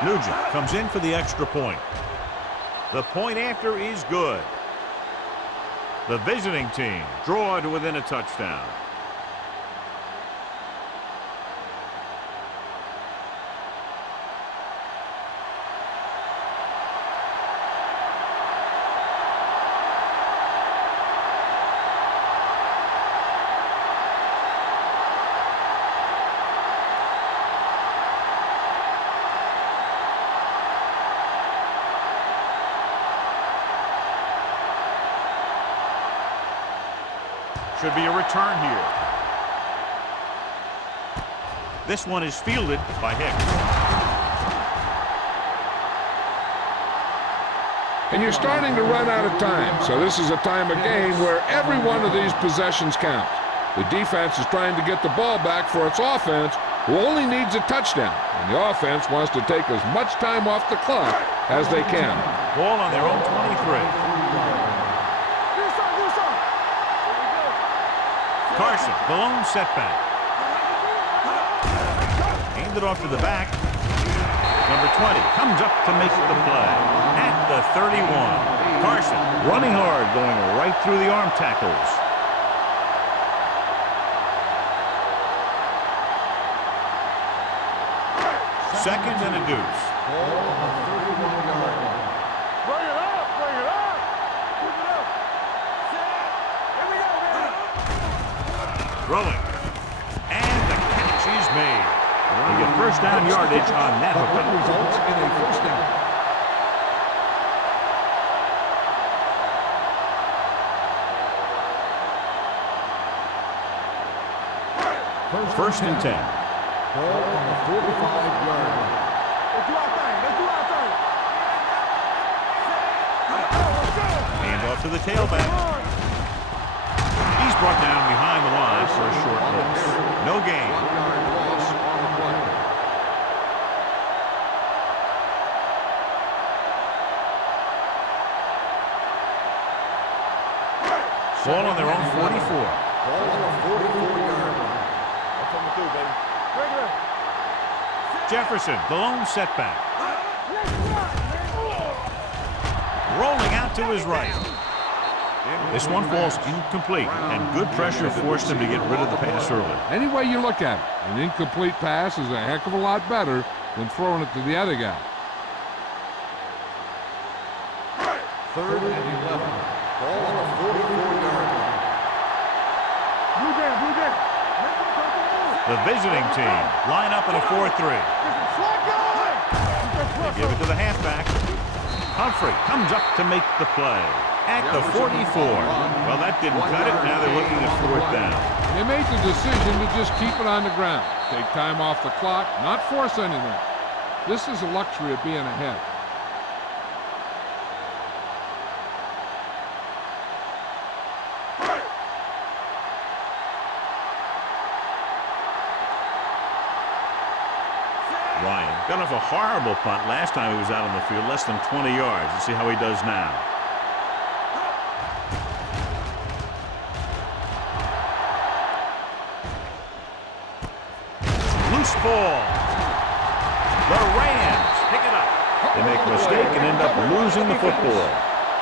Nugent comes in for the extra point. The point after is good. The visiting team draw to within a touchdown. Should be a return here. This one is fielded by Hicks. And you're starting to run out of time, so this is a time of game where every one of these possessions counts. The defense is trying to get the ball back for its offense, who only needs a touchdown, and the offense wants to take as much time off the clock as they can. Ball on their own 23. Carson, the lone setback. Aimed it off to the back. Number 20 comes up to make the play at the 31. Carson running hard, going right through the arm tackles. Second and a deuce. Bring it up, bring it up. Keep it up. Here we go, man. Throwing. And the catch is made. They get first down yardage on that hook. That results in a first down. First and 10. Ball on the 45-yard line. Let's do our thing. Let's do our thing. Hand off to the tailback. He's brought down behind the line for a short loss. No gain. 1-yard loss on the play. Ball on their own 44. Ball on the 44-yard line. That's what we do, baby. Bring it up. Jefferson, the lone setback. Rolling out to his right. This one falls incomplete, and good pressure forced him to get rid of the pass early. Any way you look at it, an incomplete pass is a heck of a lot better than throwing it to the other guy. Third and 11. Ball on the 44-yard line. Blue jam, blue jam. The visiting team line up in a 4-3. They give it to the halfback. Humphrey comes up to make the play at the 44. Well, that didn't cut it. Now they're looking at fourth down. They made the decision to just keep it on the ground. Take time off the clock, not force anything. This is the luxury of being ahead. Ryan got off a horrible punt last time he was out on the field, less than 20 yards. Let's see how he does now. Loose ball. The Rams pick it up. They make a mistake and end up losing the football.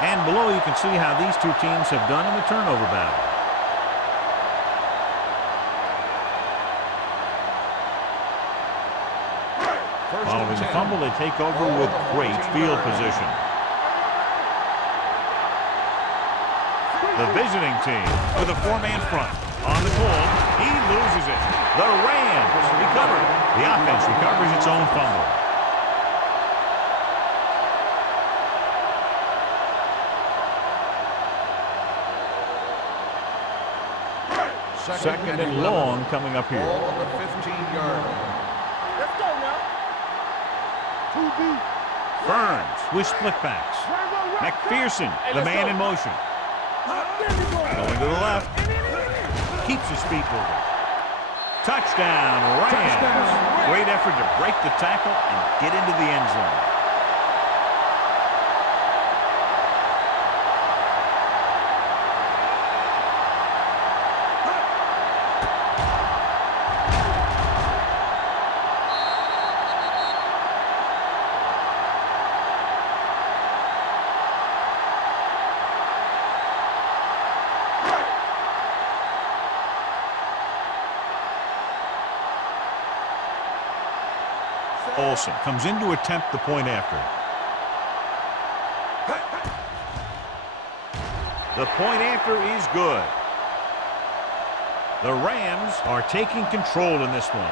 And below you can see how these two teams have done in the turnover battle. Following the fumble, they take over with great field position. The visiting team with a four-man front. On the call, he loses it. The Rams recover. The offense recovers its own fumble. Second and long coming up here. Ball on the 15-yard line. Let's go now. 2B. Burns with split-backs. McPherson, the man in motion. Going to the left. Keeps his feet moving. Touchdown, Rams. Great effort to break the tackle and get into the end zone. Olsen comes in to attempt the point after. The point after is good. The Rams are taking control in this one.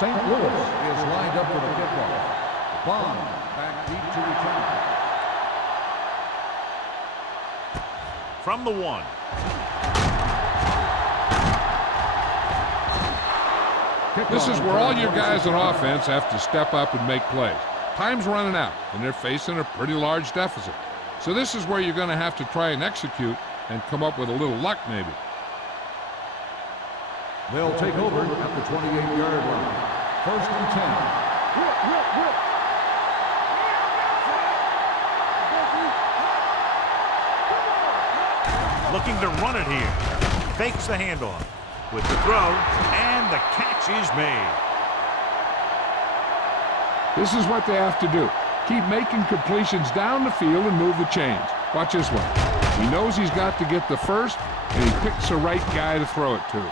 St. Louis is lined up for the kickoff. Bond back deep to return. From the 1. This is where all your guys on offense have to step up and make plays. Time's running out, and they're facing a pretty large deficit. So this is where you're going to have to try and execute and come up with a little luck maybe. They'll take over at the 28-yard line. 1st and 10. Looking to run it here. Fakes the handoff with the throw, and the catch is made. This is what they have to do. Keep making completions down the field and move the chains. Watch this one. He knows he's got to get the first, and he picks the right guy to throw it to.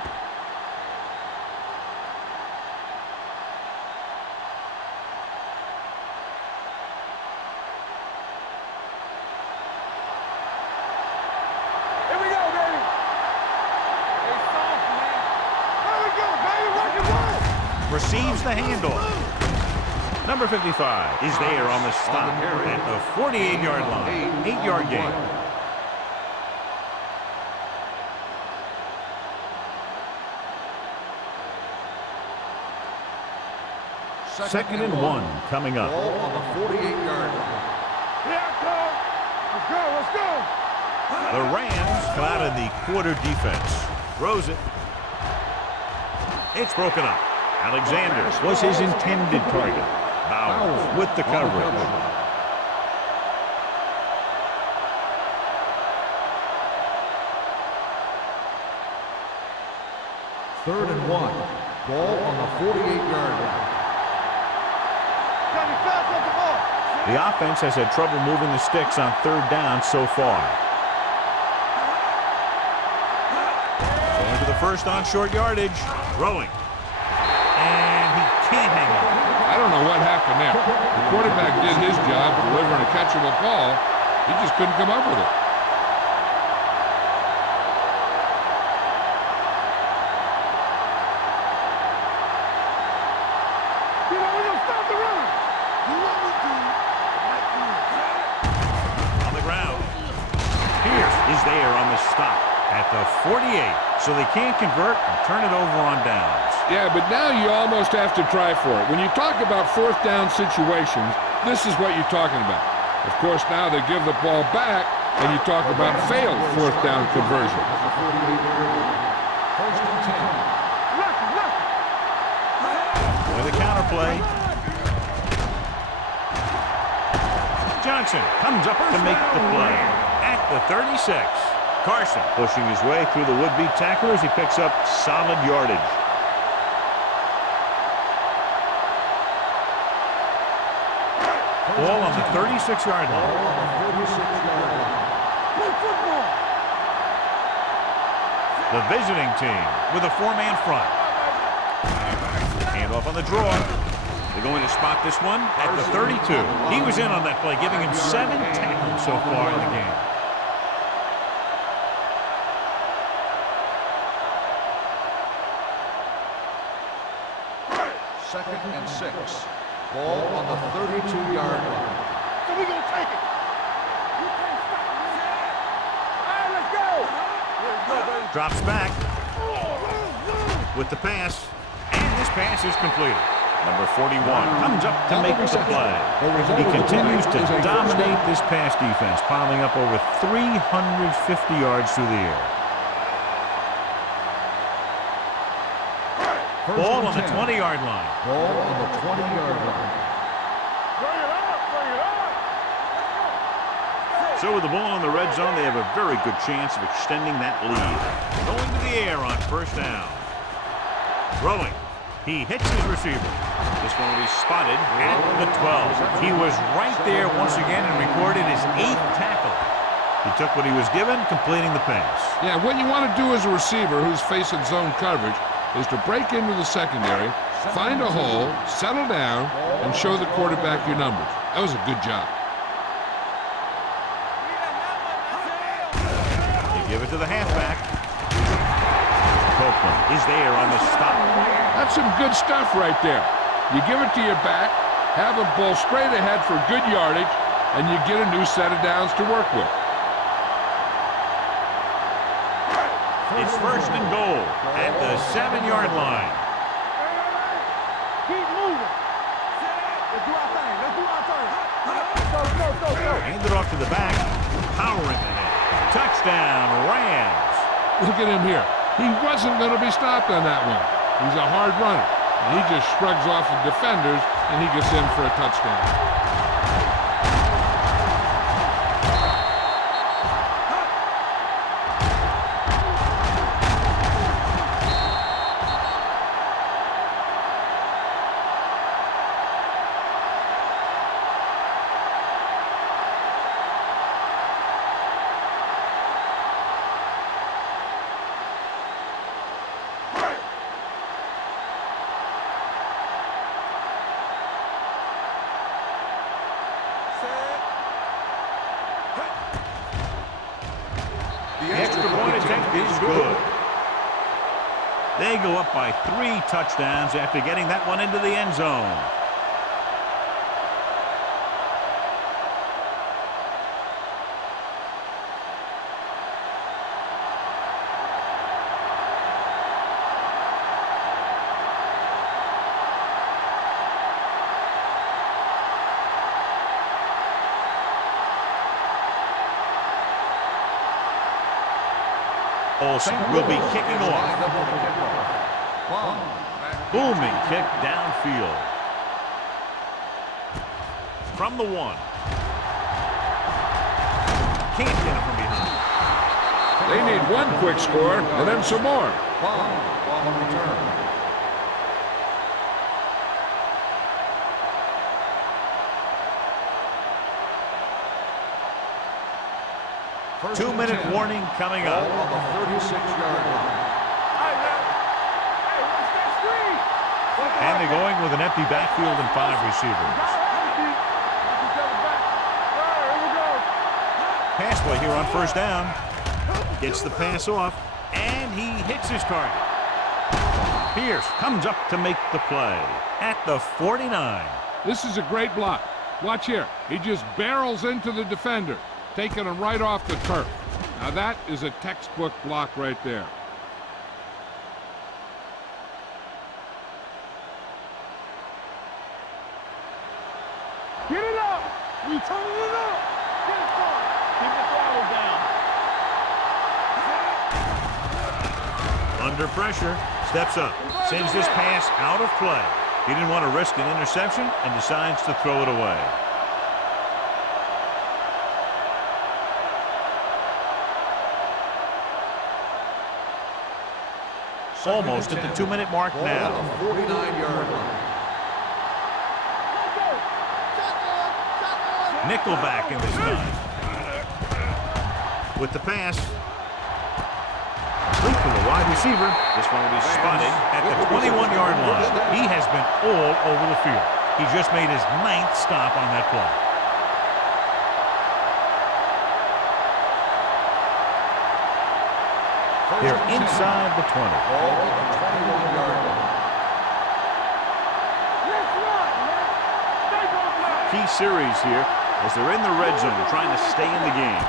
Receives the handoff. Number 55 is there on the stop at the 48-yard line. 8-yard gain. Second and 1 coming up. Ball on the 48-yard line. Here it comes. Let's go, let's go. The Rams come out in the quarter defense. Throws it. It's broken up. Alexander was his intended target. Bowers with the coverage. Third and 1. Ball on the 48-yard line. Johnny, fast off the ball. The offense has had trouble moving the sticks on 3rd down so far. Going to the first on short yardage. Throwing. And he can't hang on. I don't know what happened there. The quarterback did his job delivering a catchable ball. He just couldn't come up with it. You know, we're going to stop the run. Do what we do. On the ground. Pierce is there on the stop at the 48. So they can't convert and turn it over on downs. Yeah, but now you almost have to try for it. When you talk about 4th down situations, this is what you're talking about. Of course, now they give the ball back, and you talk about failed 4th down conversion. 1st and 10. With a counterplay. Johnson comes up to make the play at the 36. Carson pushing his way through the would-be tackler as he picks up solid yardage. Ball on the 36-yard line. The visiting team with a 4-man front. Handoff on the draw. They're going to spot this one at the 32. He was in on that play, giving him 7 tackles so far in the game. Second and 6. Ball on the 32-yard line. So we're going to take it. You can't stop me. All right, let's go. Let's go, baby. Drops back with the pass, and this pass is completed. Number 41 comes up to make the play. He continues to dominate this pass defense, piling up over 350 yards through the air. Ball on the 20-yard line. Ball on the 20-yard line. Bring it up, bring it up. So with the ball in the red zone, they have a very good chance of extending that lead. Going to the air on first down. Throwing. He hits his receiver. This one will be spotted at the 12. He was right there once again and recorded his 8th tackle. He took what he was given, completing the pass. Yeah, what you want to do as a receiver who's facing zone coverage is to break into the secondary, find a hole, settle down, and show the quarterback your numbers. That was a good job. Give it to the halfback. Copeland is there on the stop. That's some good stuff right there. You give it to your back, have him pull straight ahead for good yardage, and you get a new set of downs to work with. It's first and goal at the 7-yard line. Keep moving. Let's do our thing. Let's do our thing. Go. Hand it off to the back. Powering ahead. Touchdown, Rams. Look at him here. He wasn't going to be stopped on that one. He's a hard runner. And he just shrugs off the defenders, and he gets in for a touchdown. The extra point attempt is good. They go up by 3 touchdowns after getting that one into the end zone. Olsen will be kicking off. Booming kick downfield. From the 1. Can't get it from behind. They need one quick score and then some more. Return. 2-minute warning coming up. On the 36-yard line. Hey, watch that screen. And they're going with an empty backfield and 5 receivers. Pass play here on first down. Gets the pass off, and he hits his target. Pierce comes up to make the play at the 49. This is a great block. Watch here. He just barrels into the defender, taking him right off the turf. Now that is a textbook block right there. Get it up. We turning it up. Get it going. Keep the throttle down. Under pressure, steps up, sends this pass out of play. He didn't want to risk an interception and decides to throw it away. Almost at the 2-minute mark now. On the 49-yard line. Nickelback in this time. With the pass. Complete to the wide receiver. This one will be spotted at the 21-yard line. He has been all over the field. He just made his 9th stop on that play. They're inside the 20. Ball on the 21-yard line. Key series here as they're in the red zone trying to stay in the game.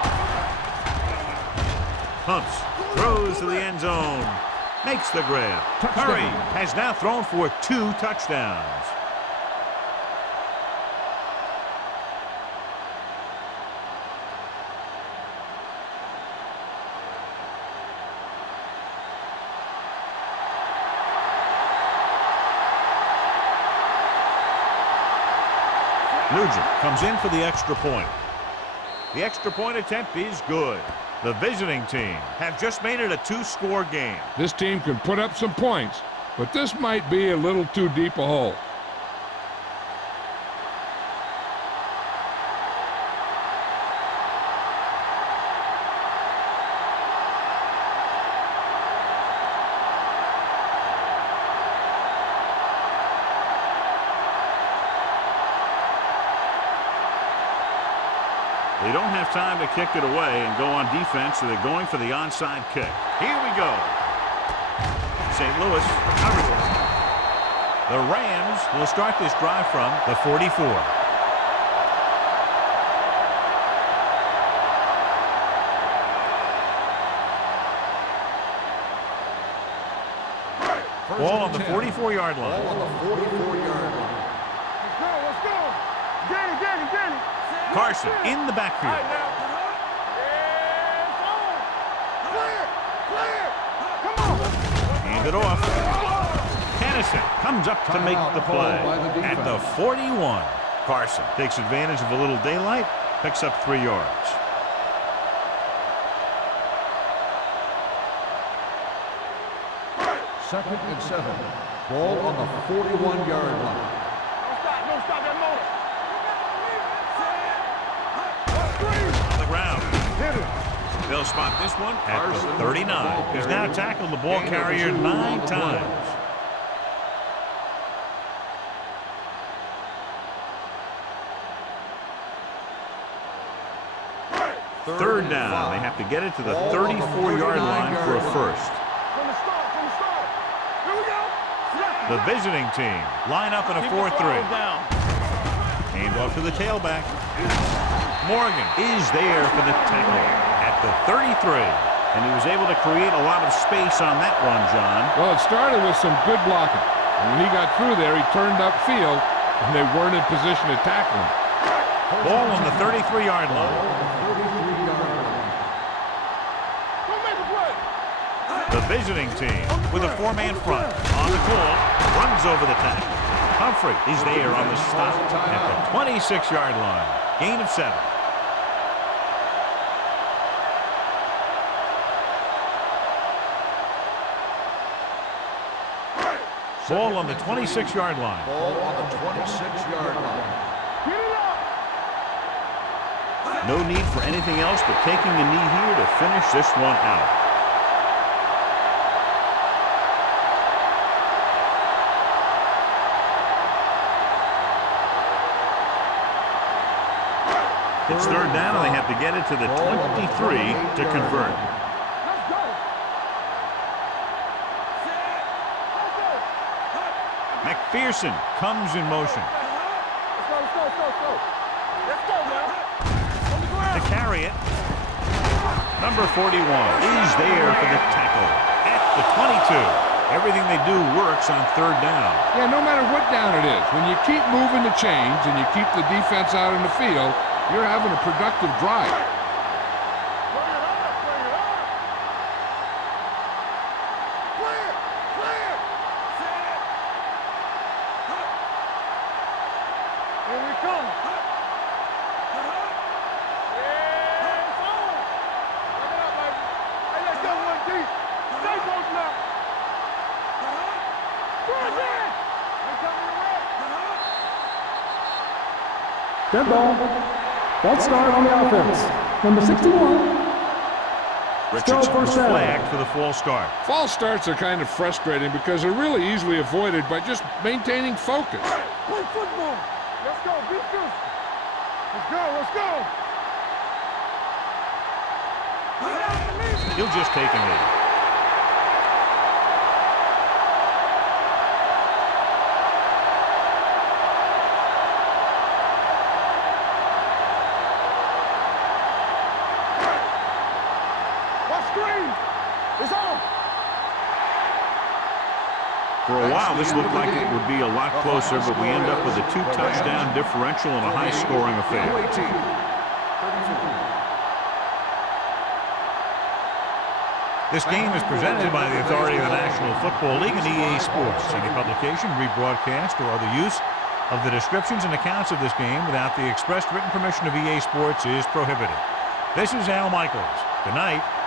Pumps, throws to the end zone, makes the grab. Curry has now thrown for 2 touchdowns. Nugent comes in for the extra point. The extra point attempt is good. The visiting team have just made it a 2-score game. This team can put up some points, but this might be a little too deep a hole. They don't have time to kick it away and go on defense, so they're going for the onside kick. Here we go. St. Louis covers it. The Rams will start this drive from the 44. Ball on the 44-yard line. Ball on the 44-yard line. Let's go. Get it. Carson in the backfield. Hand it off. Hennessy comes up to make the play at the 41. Carson takes advantage of a little daylight, picks up 3 yards. Second and 7. Ball on the 41-yard line. Don't stop that motor. On the ground. They'll spot this one at the 39. He's now tackled the ball carrier 9 times. Third down. They have to get it to the 34-yard line for a first. From the start. Here we go. The visiting team line up in a 4-3. Hand off to the tailback. Morgan is there for the tackle at the 33. And he was able to create a lot of space on that run, John. Well, it started with some good blocking. And when he got through there, he turned upfield, and they weren't in position to tackle him. Ball on the 33-yard line. The visiting team with a 4-man front on the call, runs over the tackle. Humphrey is there on the stop at the 26-yard line. Gain of 7. Ball on the 26-yard line. Ball on the 26-yard line. No need for anything else but taking a knee here to finish this one out. It's third down, and they have to get it to the 23 to convert. McPherson comes in motion. Let's go now. To carry it. Number 41 is there for the tackle at the 22. Everything they do works on third down. Yeah, no matter what down it is, when you keep moving the chains and you keep the defense out in the field, you're having a productive drive. Here we come. Dead ball. False start on the offense. Number 61. Richardson was first down. flagged for the false start. False starts are kind of frustrating because they're really easily avoided by just maintaining focus. Play football. Let's go. Be good. Let's go. He'll just take a knee. For a while, this looked like it would be a lot closer, but we end up with a 2-touchdown differential and a high-scoring affair. This game is presented by the authority of the National Football League and EA Sports. Any publication, rebroadcast, or other use of the descriptions and accounts of this game without the expressed written permission of EA Sports is prohibited. This is Al Michaels. Good night.